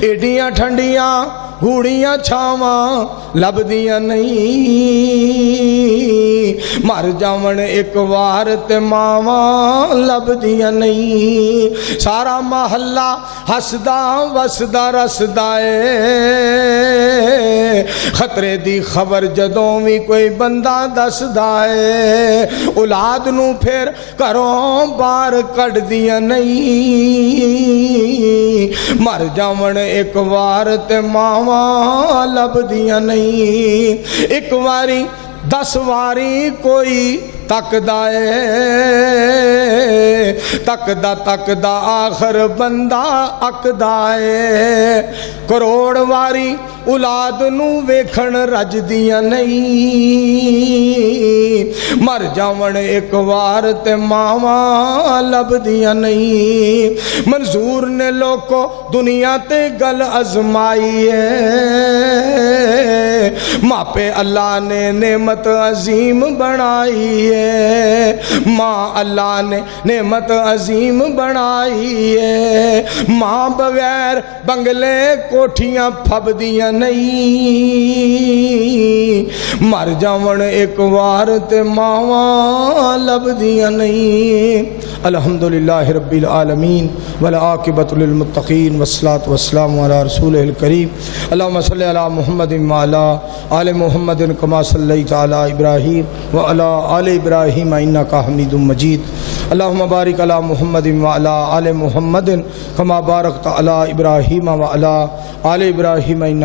ایڈیاں ٹھنڈیاں گوڑیاں چھاواں لبدیاں نہیں مر جاون ایک وار تے ماواں لبدیاں نہیں سارا محلہ ہسدا وسدا رسدا اے خطرے دی خبر جدوں بھی کوئی بندہ دسدا اے اولاد نو پھر گھروں باہر کڈ دیاں نہیں مر جاون ایک وار تے ماواں لبدیاں نہیں ایک واری 10 واری کوئی تکدا اے تکدا آخر بندہ اکدا اے کروڑ واری اولاد نو ویکھن رج دیاں نہیں مر جاون ایک وار تے ماواں لبدیاں نہیں منظور نے لوکو دنیا تے گل ازمائی ہے ماپے اللہ نے نعمت عظیم بنائی ہے ماں اللہ نے نعمت عظیم بنائی ہے ماں بغیر بنگلے کوٹھیاں پھبدیاں نہیں مر جاون ایک وار تے ماواں لبدیاں نہیں الحمدللہ رب العالمین والعاقبۃ للمتقین والصلاة والسلام علی رسولہ الکریم اللہم صلی علی محمد وعلی آل محمد کما صلیت علی ابراہیم وعلی آل ابراہیم انک حمید مجید اللہم بارک علی محمد وعلی آل محمد کما بارکت علی ابراہیم وعلی آل ابراہیم انک